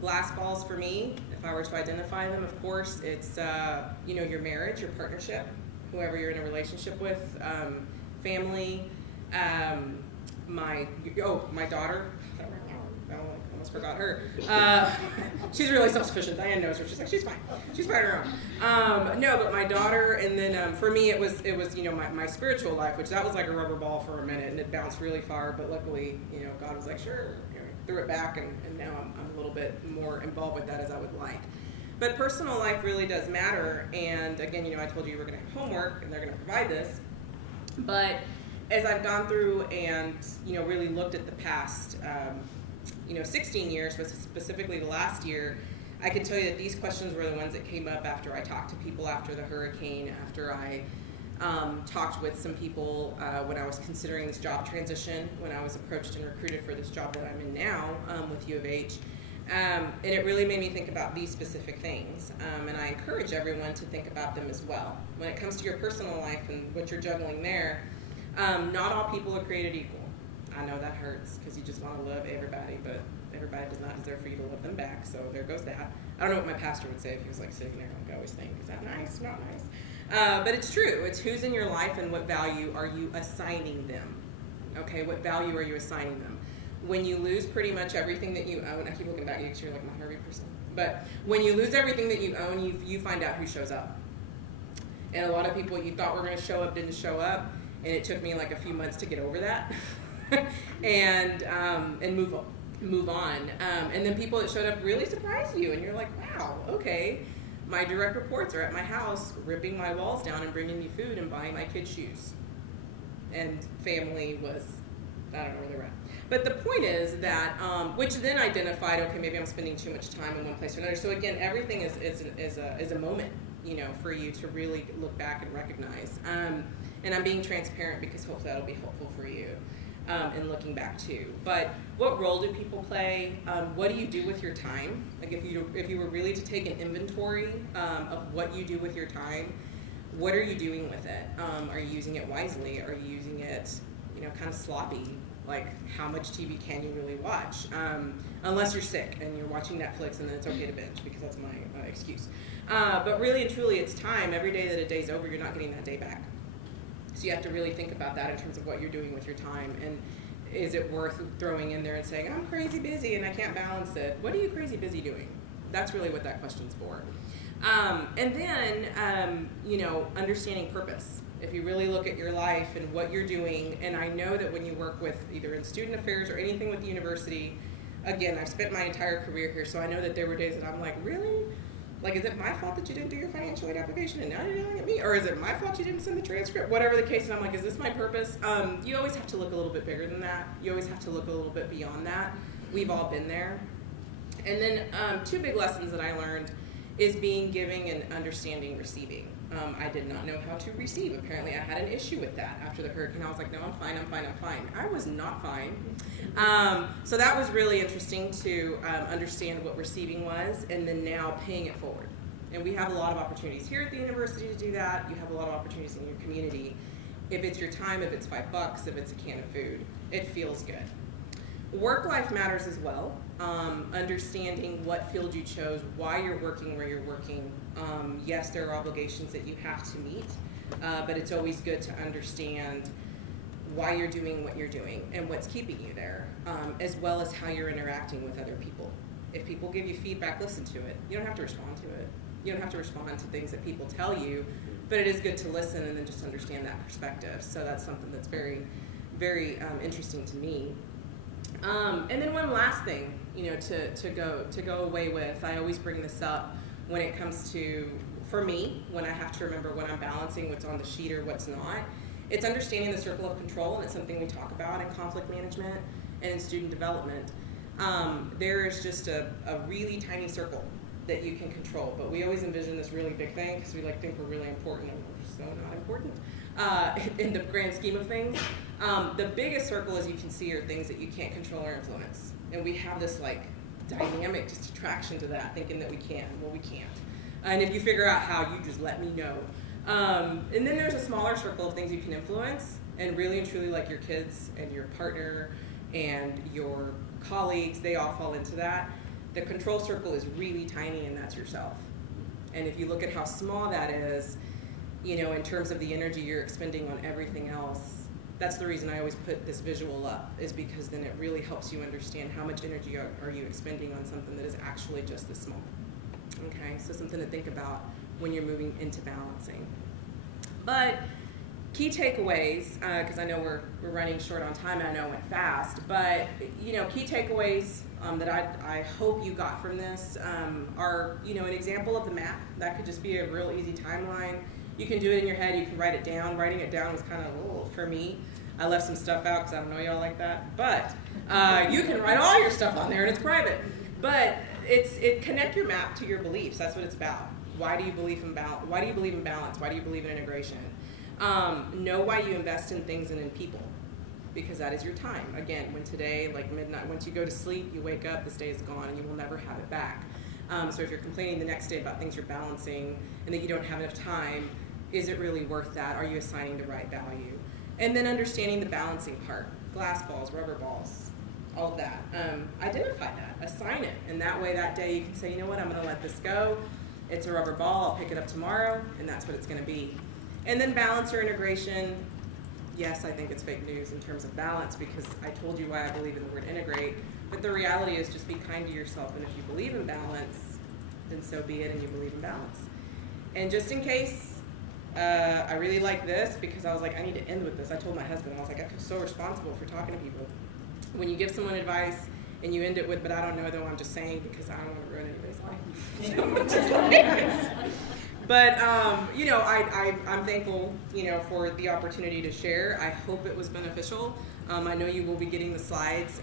Glass balls for me, if I were to identify them, of course, it's, you know, your marriage, your partnership, whoever you're in a relationship with, family, my daughter, I almost forgot her. She's really self-sufficient. Diane knows her. She's like, she's fine. She's fine on her own. No, but my daughter, and then for me, it was you know, my spiritual life, which that was like a rubber ball for a minute, and it bounced really far. But luckily, you know, God was like, sure, you know, threw it back, and now I'm a little bit more involved with that as I would like. But personal life really does matter. And again, you know, I told you we're going to have homework, and they're going to provide this, but as I've gone through and, you know, really looked at the past, you know, 16 years, but specifically the last year, I can tell you that these questions were the ones that came up after I talked to people after the hurricane, after I talked with some people when I was considering this job transition, when I was approached and recruited for this job that I'm in now with U of H. And it really made me think about these specific things. And I encourage everyone to think about them as well. When it comes to your personal life and what you're juggling there, not all people are created equal. I know that hurts because you just want to love everybody, but everybody does not deserve for you to love them back, so there goes that. I don't know what my pastor would say if he was like sitting there, like I always think, is that nice? Not nice. But it's true. It's who's in your life and what value are you assigning them. Okay, what value are you assigning them? When you lose pretty much everything that you own, I keep looking back at you because you're like my Harvey person, but when you lose everything that you own, you find out who shows up. And a lot of people you thought were going to show up didn't show up, and it took me like a few months to get over that. and move on. And then people that showed up really surprised you, and you're like, wow, okay. My direct reports are at my house ripping my walls down and bringing me food and buying my kids shoes. And family was I don't know where they're at. But the point is that, which then identified, okay, maybe I'm spending too much time in one place or another. So again, everything is a moment, you know, for you to really look back and recognize. And I'm being transparent because hopefully that'll be helpful for you in looking back too. But what role do people play? What do you do with your time? Like if you were really to take an inventory of what you do with your time, what are you doing with it? Are you using it wisely? Are you using it, you know, kind of sloppy? Like, how much TV can you really watch? Unless you're sick and you're watching Netflix and then it's okay to binge, because that's my excuse. But really and truly, it's time. Every day that a day's over, you're not getting that day back. So you have to really think about that in terms of what you're doing with your time. And is it worth throwing in there and saying, I'm crazy busy and I can't balance it? What are you crazy busy doing? That's really what that question's for. And then, you know, understanding purpose. If you really look at your life and what you're doing, and I know that when you work with either in student affairs or anything with the university, again, I've spent my entire career here, so I know that there were days that I'm like, really? Like, is it my fault that you didn't do your financial aid application and now you're yelling at me? Or is it my fault you didn't send the transcript? Whatever the case, and I'm like, is this my purpose? You always have to look a little bit bigger than that. You always have to look a little bit beyond that. We've all been there. And then two big lessons that I learned is being giving and understanding receiving. I did not know how to receive. Apparently I had an issue with that after the hurricane. I was like, no, I'm fine, I'm fine, I'm fine. I was not fine. So that was really interesting to understand what receiving was, and then now paying it forward. And we have a lot of opportunities here at the university to do that. You have a lot of opportunities in your community. If it's your time, if it's $5, if it's a can of food, it feels good. Work life matters as well. Understanding what field you chose, why you're working where you're working. Yes, there are obligations that you have to meet, but it's always good to understand why you're doing what you're doing and what's keeping you there, as well as how you're interacting with other people. If people give you feedback, listen to it. You don't have to respond to it. You don't have to respond to things that people tell you, but it is good to listen and then just understand that perspective. So that's something that's very, very interesting to me. And then one last thing, you know, to go away with. I always bring this up when it comes to, for me, when I have to remember when I'm balancing what's on the sheet or what's not. It's understanding the circle of control, and it's something we talk about in conflict management and in student development. There is just a really tiny circle that you can control, but we always envision this really big thing because we like think we're really important, and we're so not important in the grand scheme of things. The biggest circle, as you can see, are things that you can't control or influence. And we have this like dynamic just attraction to that, thinking that we can. Well, we can't. And if you figure out how, you just let me know. And then there's a smaller circle of things you can influence, and really and truly, like your kids and your partner and your colleagues, they all fall into that. The control circle is really tiny, and that's yourself. And if you look at how small that is, you know, in terms of the energy you're expending on everything else, that's the reason I always put this visual up, is because then it really helps you understand how much energy are you expending on something that is actually just this small. Okay, so something to think about when you're moving into balancing. But key takeaways, because I know we're running short on time, and I know it went fast, but you know, key takeaways that I hope you got from this are, you know, an example of the map. That could just be a real easy timeline. You can do it in your head, you can write it down. Writing it down was kind of a little, for me, I left some stuff out because I don't know y'all like that, but you can write all your stuff on there and it's private. But connect your map to your beliefs. That's what it's about. Why do you believe in balance? Why do you believe in balance? Why do you believe in integration? Know why you invest in things and in people, because that is your time. Again, when today, like midnight, once you go to sleep, you wake up, this day is gone and you will never have it back. So if you're complaining the next day about things you're balancing and that you don't have enough time, is it really worth that? Are you assigning the right value? And then understanding the balancing part, glass balls, rubber balls, all of that. Identify that, assign it, and that way that day you can say, you know what, I'm gonna let this go. It's a rubber ball, I'll pick it up tomorrow, and that's what it's gonna be. And then balance or integration. Yes, I think it's fake news in terms of balance, because I told you why I believe in the word integrate, but the reality is just be kind to yourself, and if you believe in balance, then so be it, and you believe in balance. And just in case, I really like this, because I was like, I need to end with this. I told my husband, I was like, I feel so responsible for talking to people. When you give someone advice and you end it with, but I don't know though, I'm just saying because I don't want to ruin anybody's life. But, you know, I'm thankful, you know, for the opportunity to share. I hope it was beneficial. I know you will be getting the slides.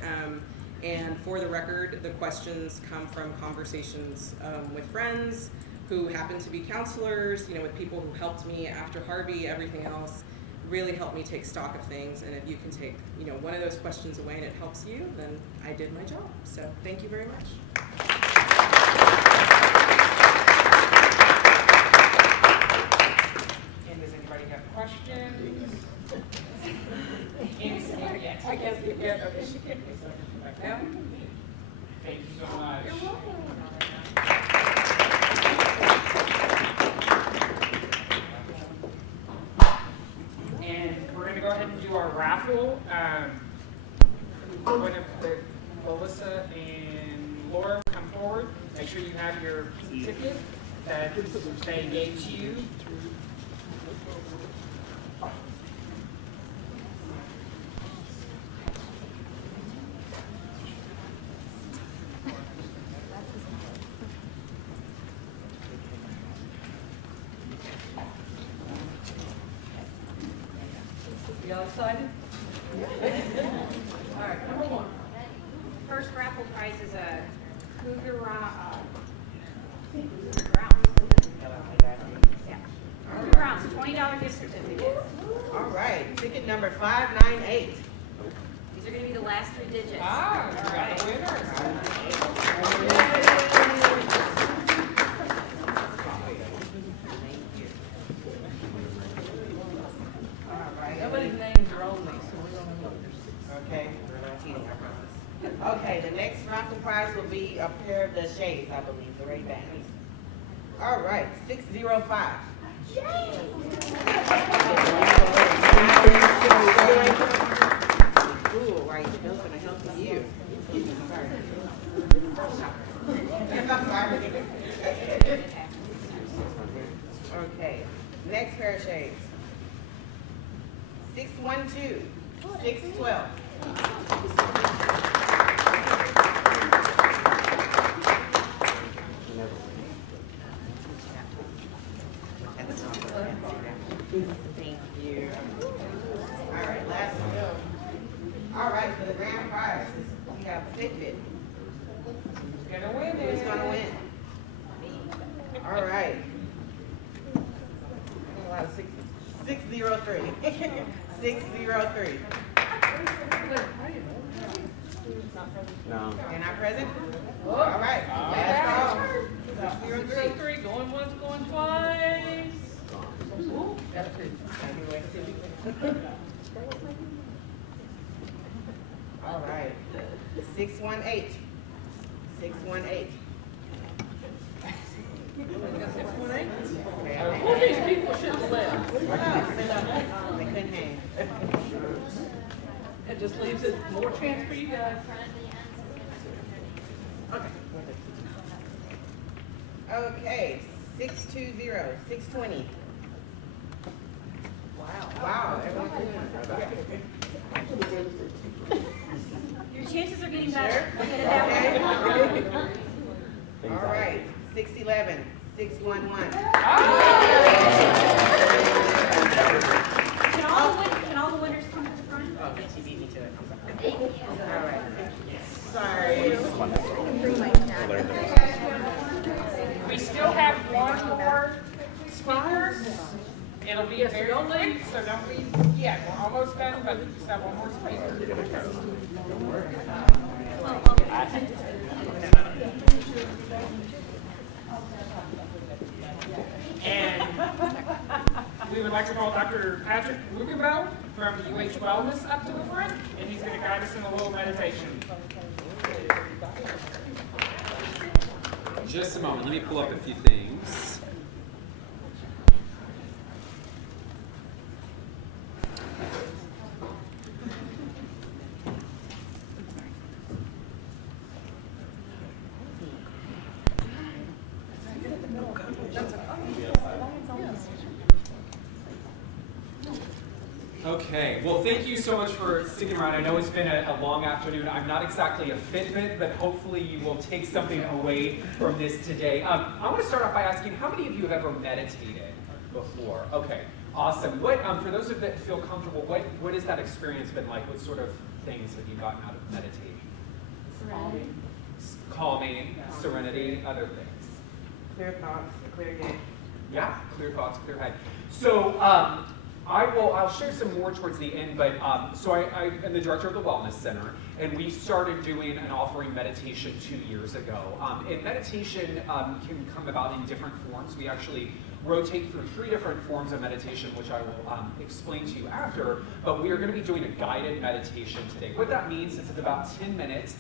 And for the record, the questions come from conversations with friends who happen to be counselors, with people who helped me after Harvey, everything else really helped me take stock of things. And if you can take, one of those questions away and it helps you, then I did my job. So thank you very much. And does anybody have questions? Yes, I guess we get. Okay, she can do something like that. Thank you so much. You're welcome. And we're going to go ahead and do our raffle. We're going to put Melissa and Laura come forward. Make sure you have your ticket that they gave to you. Y'all excited? All right, come on. First raffle prize is a Cougar Grounds $20 gift certificate. All right, ticket number 598. These are going to be the last 3 digits. Ah, all right. Nobody's names are on these, so we don't know. Okay, we're not cheating, I promise. Okay, the next raffle prize will be a pair of the shades, I believe, the Ray-Bans. All right, 605. Ooh, right, that's gonna help you. Okay, next pair of shades. 612, 612. Thank you. All right, last one. All right, for the grand prize, we have Fitbit. Who's gonna win it? Who's gonna win? All right. A lot of 603. 603. No. You're not present? All right. Last call. 603, going once, going twice. Ooh, got a 2. All right. 618. 618. Okay, Well, these people should have left. they couldn't hang. It just leaves it more chance for you guys. Okay, 620, 620. Wow, everyone's doing it. Your chances are getting better. Okay. All right, 611, 611. Can all the winners come to the front? Oh, she beat me to it. All right. Sorry. We still have one more speaker. It'll be very quick, so don't leave. Yeah, we're almost done, but we just have one more speaker. And we would like to call Dr. Patrick Lukenbell from UH Wellness up to the front, and he's going to guide us in a little meditation. Just a moment, let me pull up a few things. Okay, well thank you so much for sticking around. I know it's been a long afternoon. I'm not exactly a Fitbit, but hopefully you will take something away from this today. I want to start off by asking, how many of you have ever meditated before? Okay, Awesome. What, for those of that feel comfortable, what has that experience been like? What sort of things have you gotten out of meditating? Serenity. Calming, serenity, other things. Clear thoughts, clear head. Yeah, clear thoughts, clear head. So I'll share some more towards the end, but so I am the director of the Wellness Center, and we started doing and offering meditation 2 years ago. And meditation can come about in different forms. We actually rotate through 3 different forms of meditation, which I will explain to you after, but we are going to be doing a guided meditation today. What that means is it's about 10 minutes.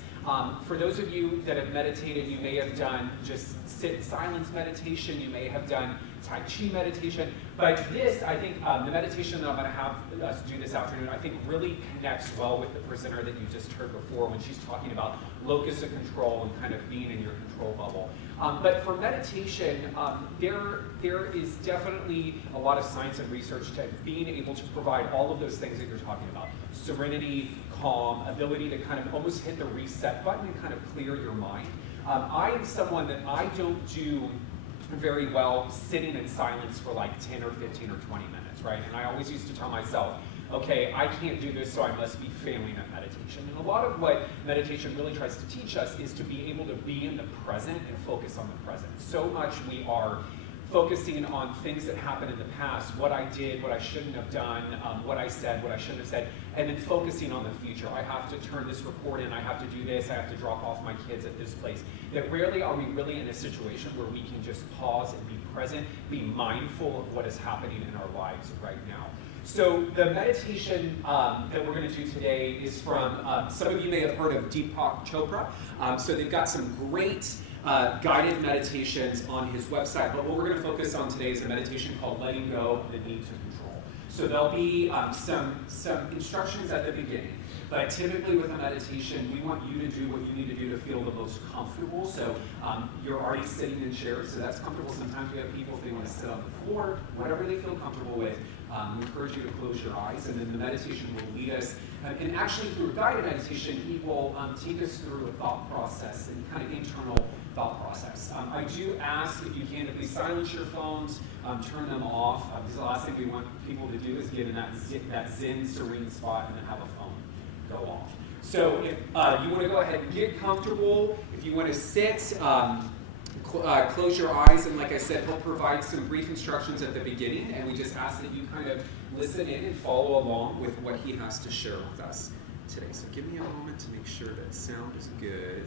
For those of you that have meditated, you may have done just sit silence meditation, you may have done Tai Chi meditation, but this, I think, the meditation that I'm going to have us do this afternoon, I think really connects well with the presenter that you just heard before when she's talking about locus of control and kind of being in your control bubble. But for meditation, there is definitely a lot of science and research to being able to provide all of those things that you're talking about. Serenity, calm, ability to kind of almost hit the reset button and kind of clear your mind. I am someone that I don't do very well sitting in silence for like 10 or 15 or 20 minutes, right? And I always used to tell myself, okay, I can't do this, so I must be failing at meditation. And a lot of what meditation really tries to teach us is to be able to be in the present and focus on the present. So much we are focusing on things that happened in the past, what I did, what I shouldn't have done, what I said, what I shouldn't have said, and then focusing on the future. I have to turn this report in, I have to do this, I have to drop off my kids at this place. That rarely are we really in a situation where we can just pause and be present, be mindful of what is happening in our lives right now. So the meditation that we're going to do today is from, some of you may have heard of Deepak Chopra. So they've got some great guided meditations on his website, but what we're going to focus on today is a meditation called Letting Go of the Need to Control. So there'll be some instructions at the beginning, but typically with a meditation, we want you to do what you need to do to feel the most comfortable. So you're already sitting in chairs, so that's comfortable. Sometimes we have people, if they want to sit on the floor, whatever they feel comfortable with. We encourage you to close your eyes, and then the meditation will lead us. And actually, through a guided meditation, he will take us through a thought process and kind of internal thought process. I do ask, if you can, to please silence your phones, turn them off. Because the last thing we want people to do is get in that zen, serene spot and then have a phone go off. So if you want to go ahead and get comfortable, if you want to sit, close your eyes, and like I said, he'll provide some brief instructions at the beginning, and we just ask that you kind of listen in and follow along with what he has to share with us today. So give me a moment to make sure that sound is good.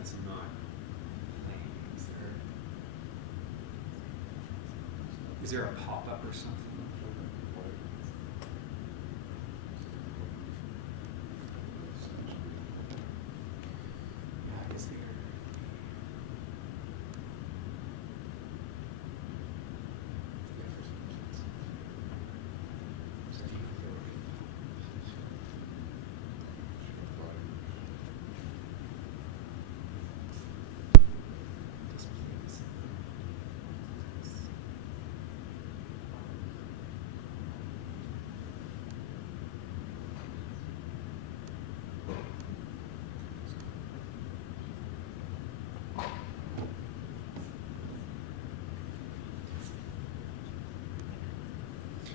It's not playing. Is there a pop-up or something? Yeah, is there?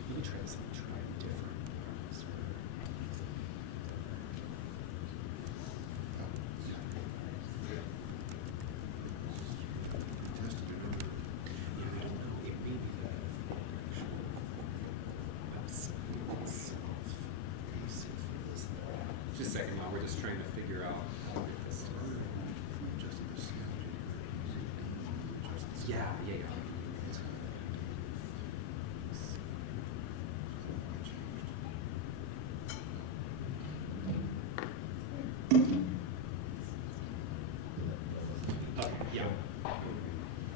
Let me try this. Let me try it different. Just a second while we're just trying to figure out how to get this started. Yeah.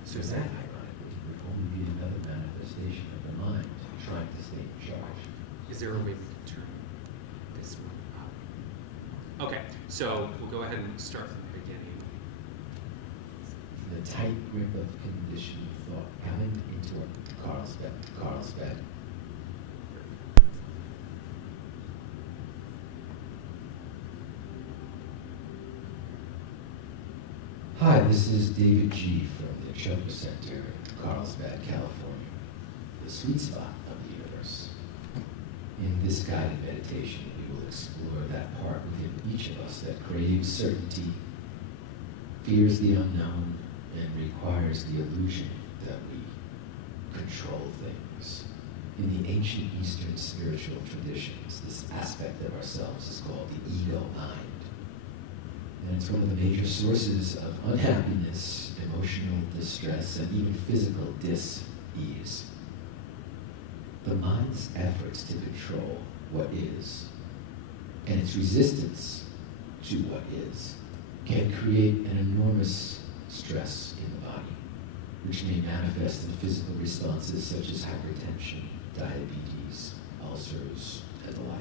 So that, ironically, would only be another manifestation of the mind trying to stay in charge. there a way we can turn this one up? Okay, so we'll go ahead and start from the beginning. The tight grip of conditioned thought bound into a Carlsbad. Hi, this is David G. from the Choker Center in Carlsbad, California, the sweet spot of the universe. In this guided meditation, we will explore that part within each of us that craves certainty, fears the unknown, and requires the illusion that we control things. In the ancient Eastern spiritual traditions, this aspect of ourselves is called the ego mind. And it's one of the major sources of unhappiness, emotional distress, and even physical dis-ease. The mind's efforts to control what is, and its resistance to what is, can create an enormous stress in the body, which may manifest in physical responses such as hypertension, diabetes, ulcers, and the like.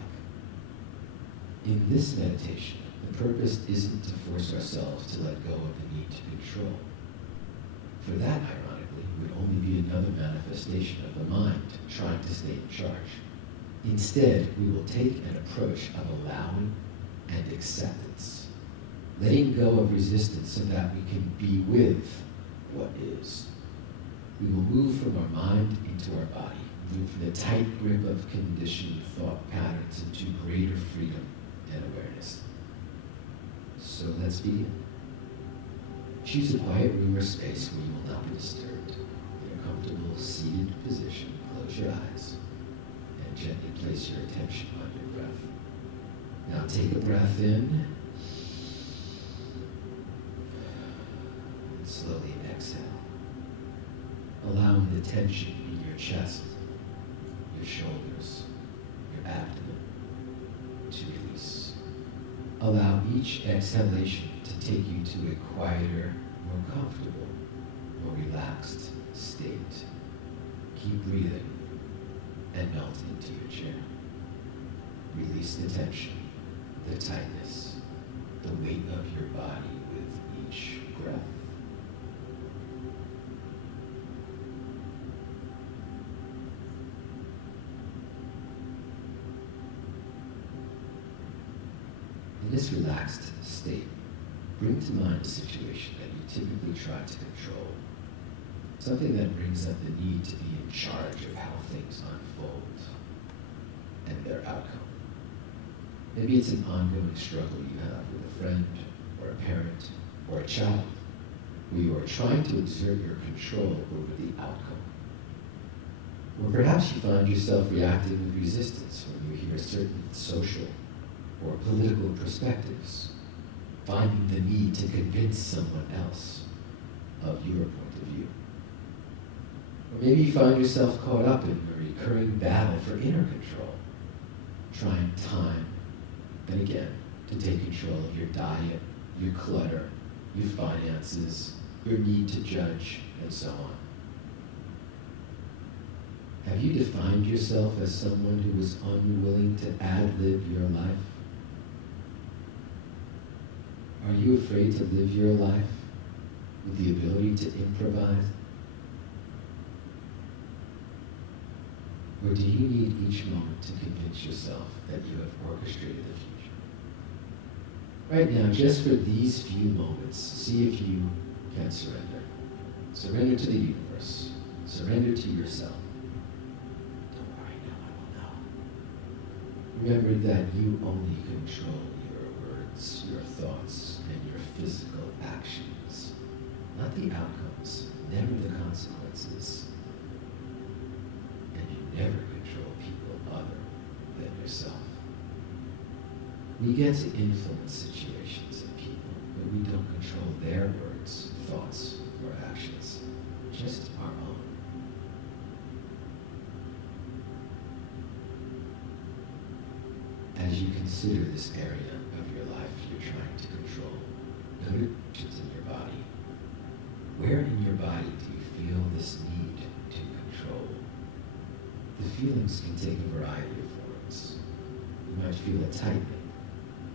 In this meditation, the purpose isn't to force ourselves to let go of the need to control. For that, ironically, would only be another manifestation of the mind trying to stay in charge. Instead, we will take an approach of allowing and acceptance, letting go of resistance so that we can be with what is. We will move from our mind into our body, move from the tight grip of conditioned thought patterns into greater freedom and awareness. So let's begin. Choose a quiet room or space where you will not be disturbed. In a comfortable seated position, close your eyes and gently place your attention on your breath. Now take a breath in and slowly exhale, allowing the tension in your chest, your shoulders, your abdomen to release. Allow each exhalation to take you to a quieter, more comfortable, more relaxed state. Keep breathing and melt into your chair. Release the tension, the tightness, the weight of your body with each breath. In this relaxed state, bring to mind a situation that you typically try to control, something that brings up the need to be in charge of how things unfold and their outcome. Maybe it's an ongoing struggle you have with a friend, or a parent, or a child, where you are trying to exert your control over the outcome. Or perhaps you find yourself reacting with resistance when you hear certain social or political perspectives, finding the need to convince someone else of your point of view. Or maybe you find yourself caught up in a recurring battle for inner control, trying time and again to take control of your diet, your clutter, your finances, your need to judge, and so on. Have you defined yourself as someone who is unwilling to ad-lib your life? Are you afraid to live your life with the ability to improvise? Or do you need each moment to convince yourself that you have orchestrated the future? Right now, just for these few moments, see if you can surrender. Surrender to the universe. Surrender to yourself. Don't worry, no one will know. Remember that you only control your words, your thoughts, and your physical actions, not the outcomes, never the consequences. And you never control people other than yourself. We get to influence situations and people, but we don't control their words, thoughts, or actions, just our own. As you consider this area of your life you're trying to control, notice in your body. Where in your body do you feel this need to control? The feelings can take a variety of forms. You might feel a tightening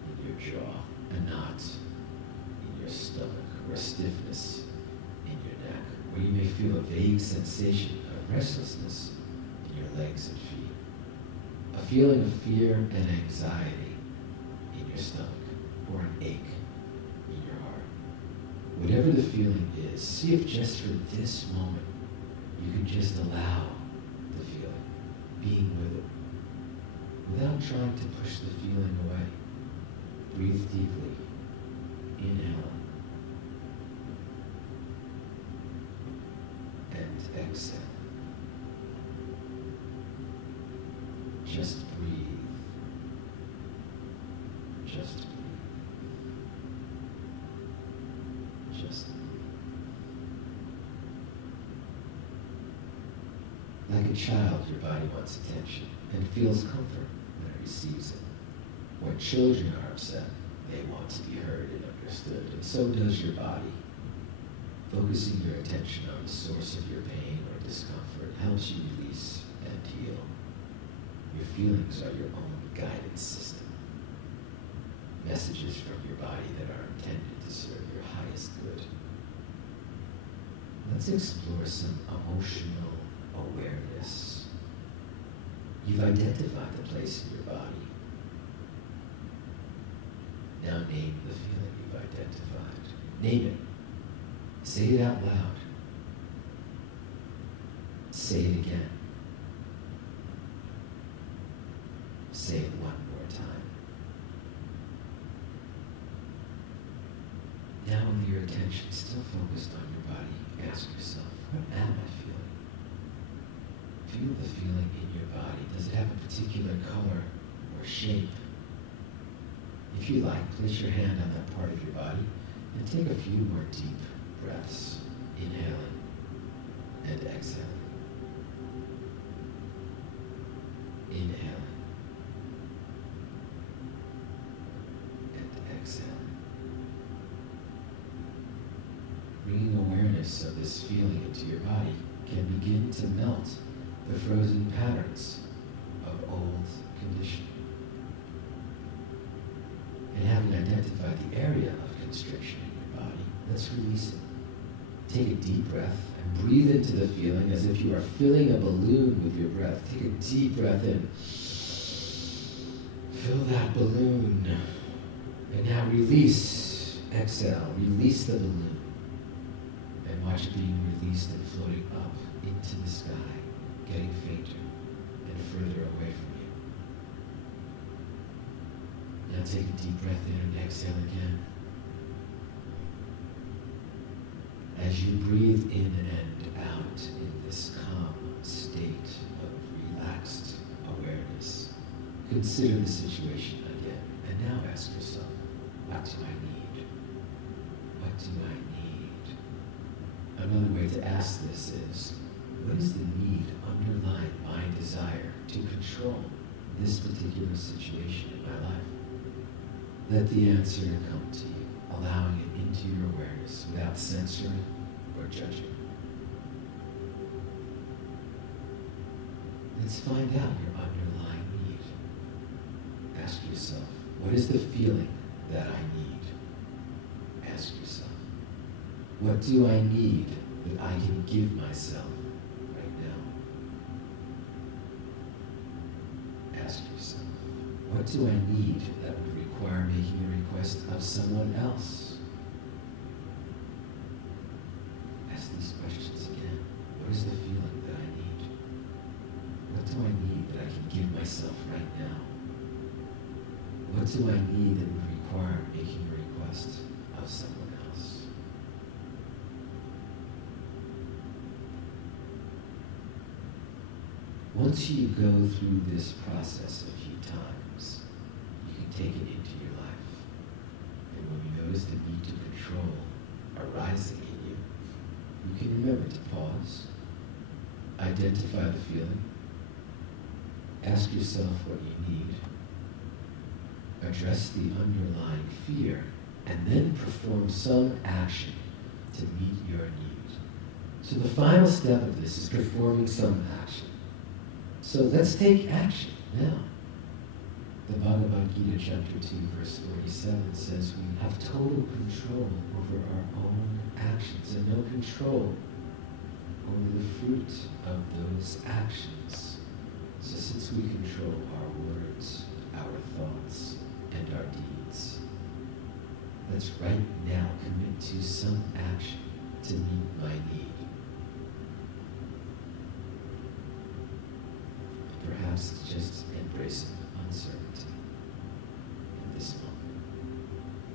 in your jaw, a knot in your stomach, or a stiffness in your neck, or you may feel a vague sensation of restlessness in your legs and feet, a feeling of fear and anxiety in your stomach, or an ache in your heart. Whatever the feeling is, see if just for this moment you can just allow the feeling, being with it, without trying to push the feeling away. Breathe deeply. Inhale. And exhale. Just breathe. Just breathe. Just breathe. Like a child, your body wants attention and feels comfort when it receives it. When children are upset, they want to be heard and understood, and so does your body. Focusing your attention on the source of your pain or discomfort helps you release and heal. Your feelings are your own guidance system. Messages from your body that are intended to serve your highest good. Let's explore some emotional awareness. You've identified the place in your body. Now name the feeling you've identified. Name it. Say it out loud. Say it again. Say it one more time. Now with your attention still focused on your body, ask yourself, what am I feeling? Feel the feeling in your body. Does it have a particular color or shape? If you like, place your hand on that part of your body and take a few more deep breaths, inhaling and exhaling. Inhaling and exhaling. Bringing awareness of this feeling into your body can begin to melt the frozen patterns of old conditioning. And having identified the area of constriction in your body, let's release it. Take a deep breath and breathe into the feeling as if you are filling a balloon with your breath. Take a deep breath in. Fill that balloon. And now release. Exhale. Release the balloon. And watch it being released and floating up into the sky, getting fainter and further away from you. Now take a deep breath in and exhale again. As you breathe in and out in this calm state of relaxed awareness, consider the situation again. And now ask yourself, what do I need? What do I need? Another way to ask this is, what is the need underlying my desire to control this particular situation in my life? Let the answer come to you, allowing it into your awareness without censoring or judging. Let's find out your underlying need. Ask yourself, what is the feeling that I need? Ask yourself, what do I need that I can give myself right now? Ask yourself, what do I need that would require making a request of someone else? Ask these questions again. What is the feeling that I need? What do I need that I can give myself right now? What do I need that would require making a request of someone else? Once you go through this process a few times, you can take it into your life. And when you notice the need to control arising in you, you can remember to pause, identify the feeling, ask yourself what you need, address the underlying fear, and then perform some action to meet your need. So the final step of this is performing some action. So let's take action now. The Bhagavad Gita chapter 2 verse 47 says we have total control over our own actions and no control over the fruit of those actions. So since we control our words, our thoughts, and our deeds, let's right now commit to some action to meet my need. Perhaps it's just embracing uncertainty in this moment,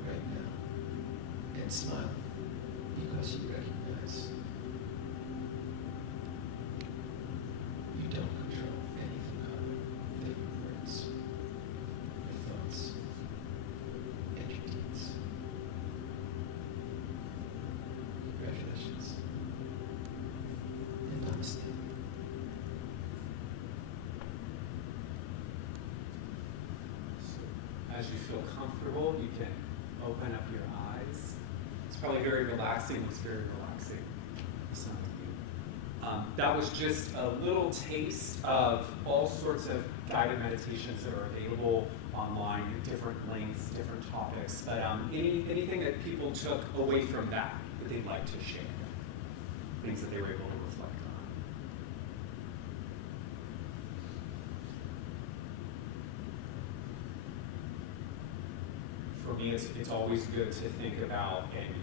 right now, and smiling because you recognize you don't control anything other than your words, your thoughts, and your deeds. Congratulations. And namaste. As you feel comfortable, you can open up your eyes. It's probably very relaxing. It's very relaxing for some of you. That was just a little taste of all sorts of guided meditations that are available online, different lengths, different topics. But anything that people took away from that they'd like to share, things that they were able to reflect on. For me, it's always good to think about and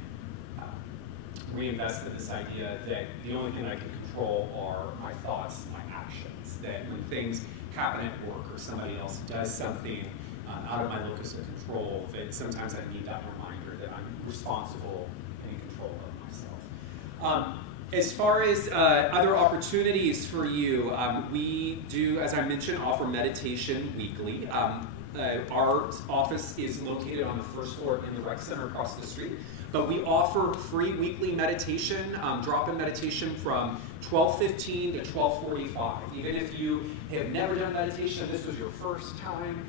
reinvest in this idea that the only thing I can control are my thoughts, my actions. That when things happen at work or somebody else does something out of my locus of control, that sometimes I need that reminder that I'm responsible and in control of myself. As far as other opportunities for you, we do, as I mentioned, offer meditation weekly. Our office is located on the first floor in the rec center across the street, but we offer free weekly meditation, drop-in meditation from 12:15 to 12:45. Even if you have never done meditation, this was your first time,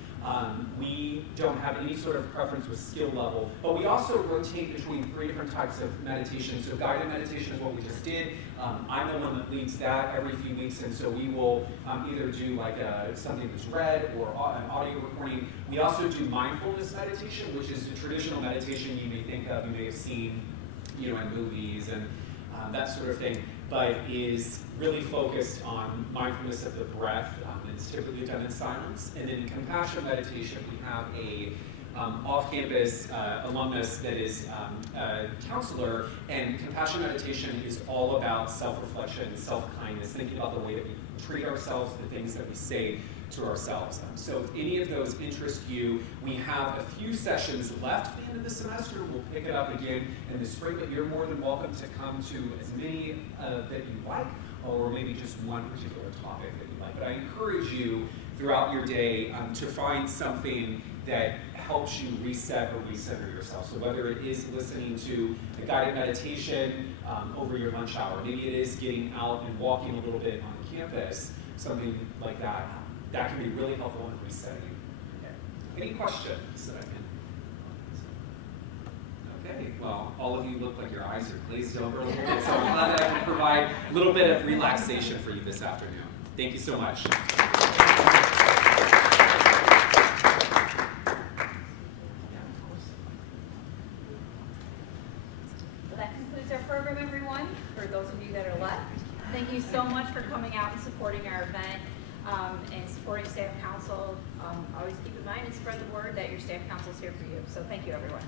we don't have any sort of preference with skill level, but we also rotate between 3 different types of meditation. So guided meditation is what we just did. I'm the one that leads that every few weeks, and so we will either do like something that's read or an audio recording. We also do mindfulness meditation, which is the traditional meditation you may think of, you may have seen, in movies and that sort of thing, but is really focused on mindfulness of the breath. It's typically done in silence. And then in compassion meditation, we have a off-campus alumnus that is a counselor, and compassion meditation is all about self-reflection, self-kindness, thinking about the way that we treat ourselves, the things that we say to ourselves. So if any of those interest you, we have a few sessions left at the end of the semester. We'll pick it up again in the spring, but you're more than welcome to come to as many that you like, or maybe just one particular topic that you like. But I encourage you throughout your day to find something that helps you reset or recenter yourself. So whether it is listening to a guided meditation over your lunch hour, maybe it is getting out and walking a little bit on campus, something like that, that can be really helpful in resetting. Okay. Any questions that I can? Okay, well, all of you look like your eyes are glazed over a little bit, so I'm glad that I can provide a little bit of relaxation for you this afternoon. Thank you so much. That concludes our program, everyone. For those of you that are left, thank you so much for coming out and supporting our event and supporting Staff Council. Always keep in mind and spread the word that your Staff Council is here for you. So thank you, everyone.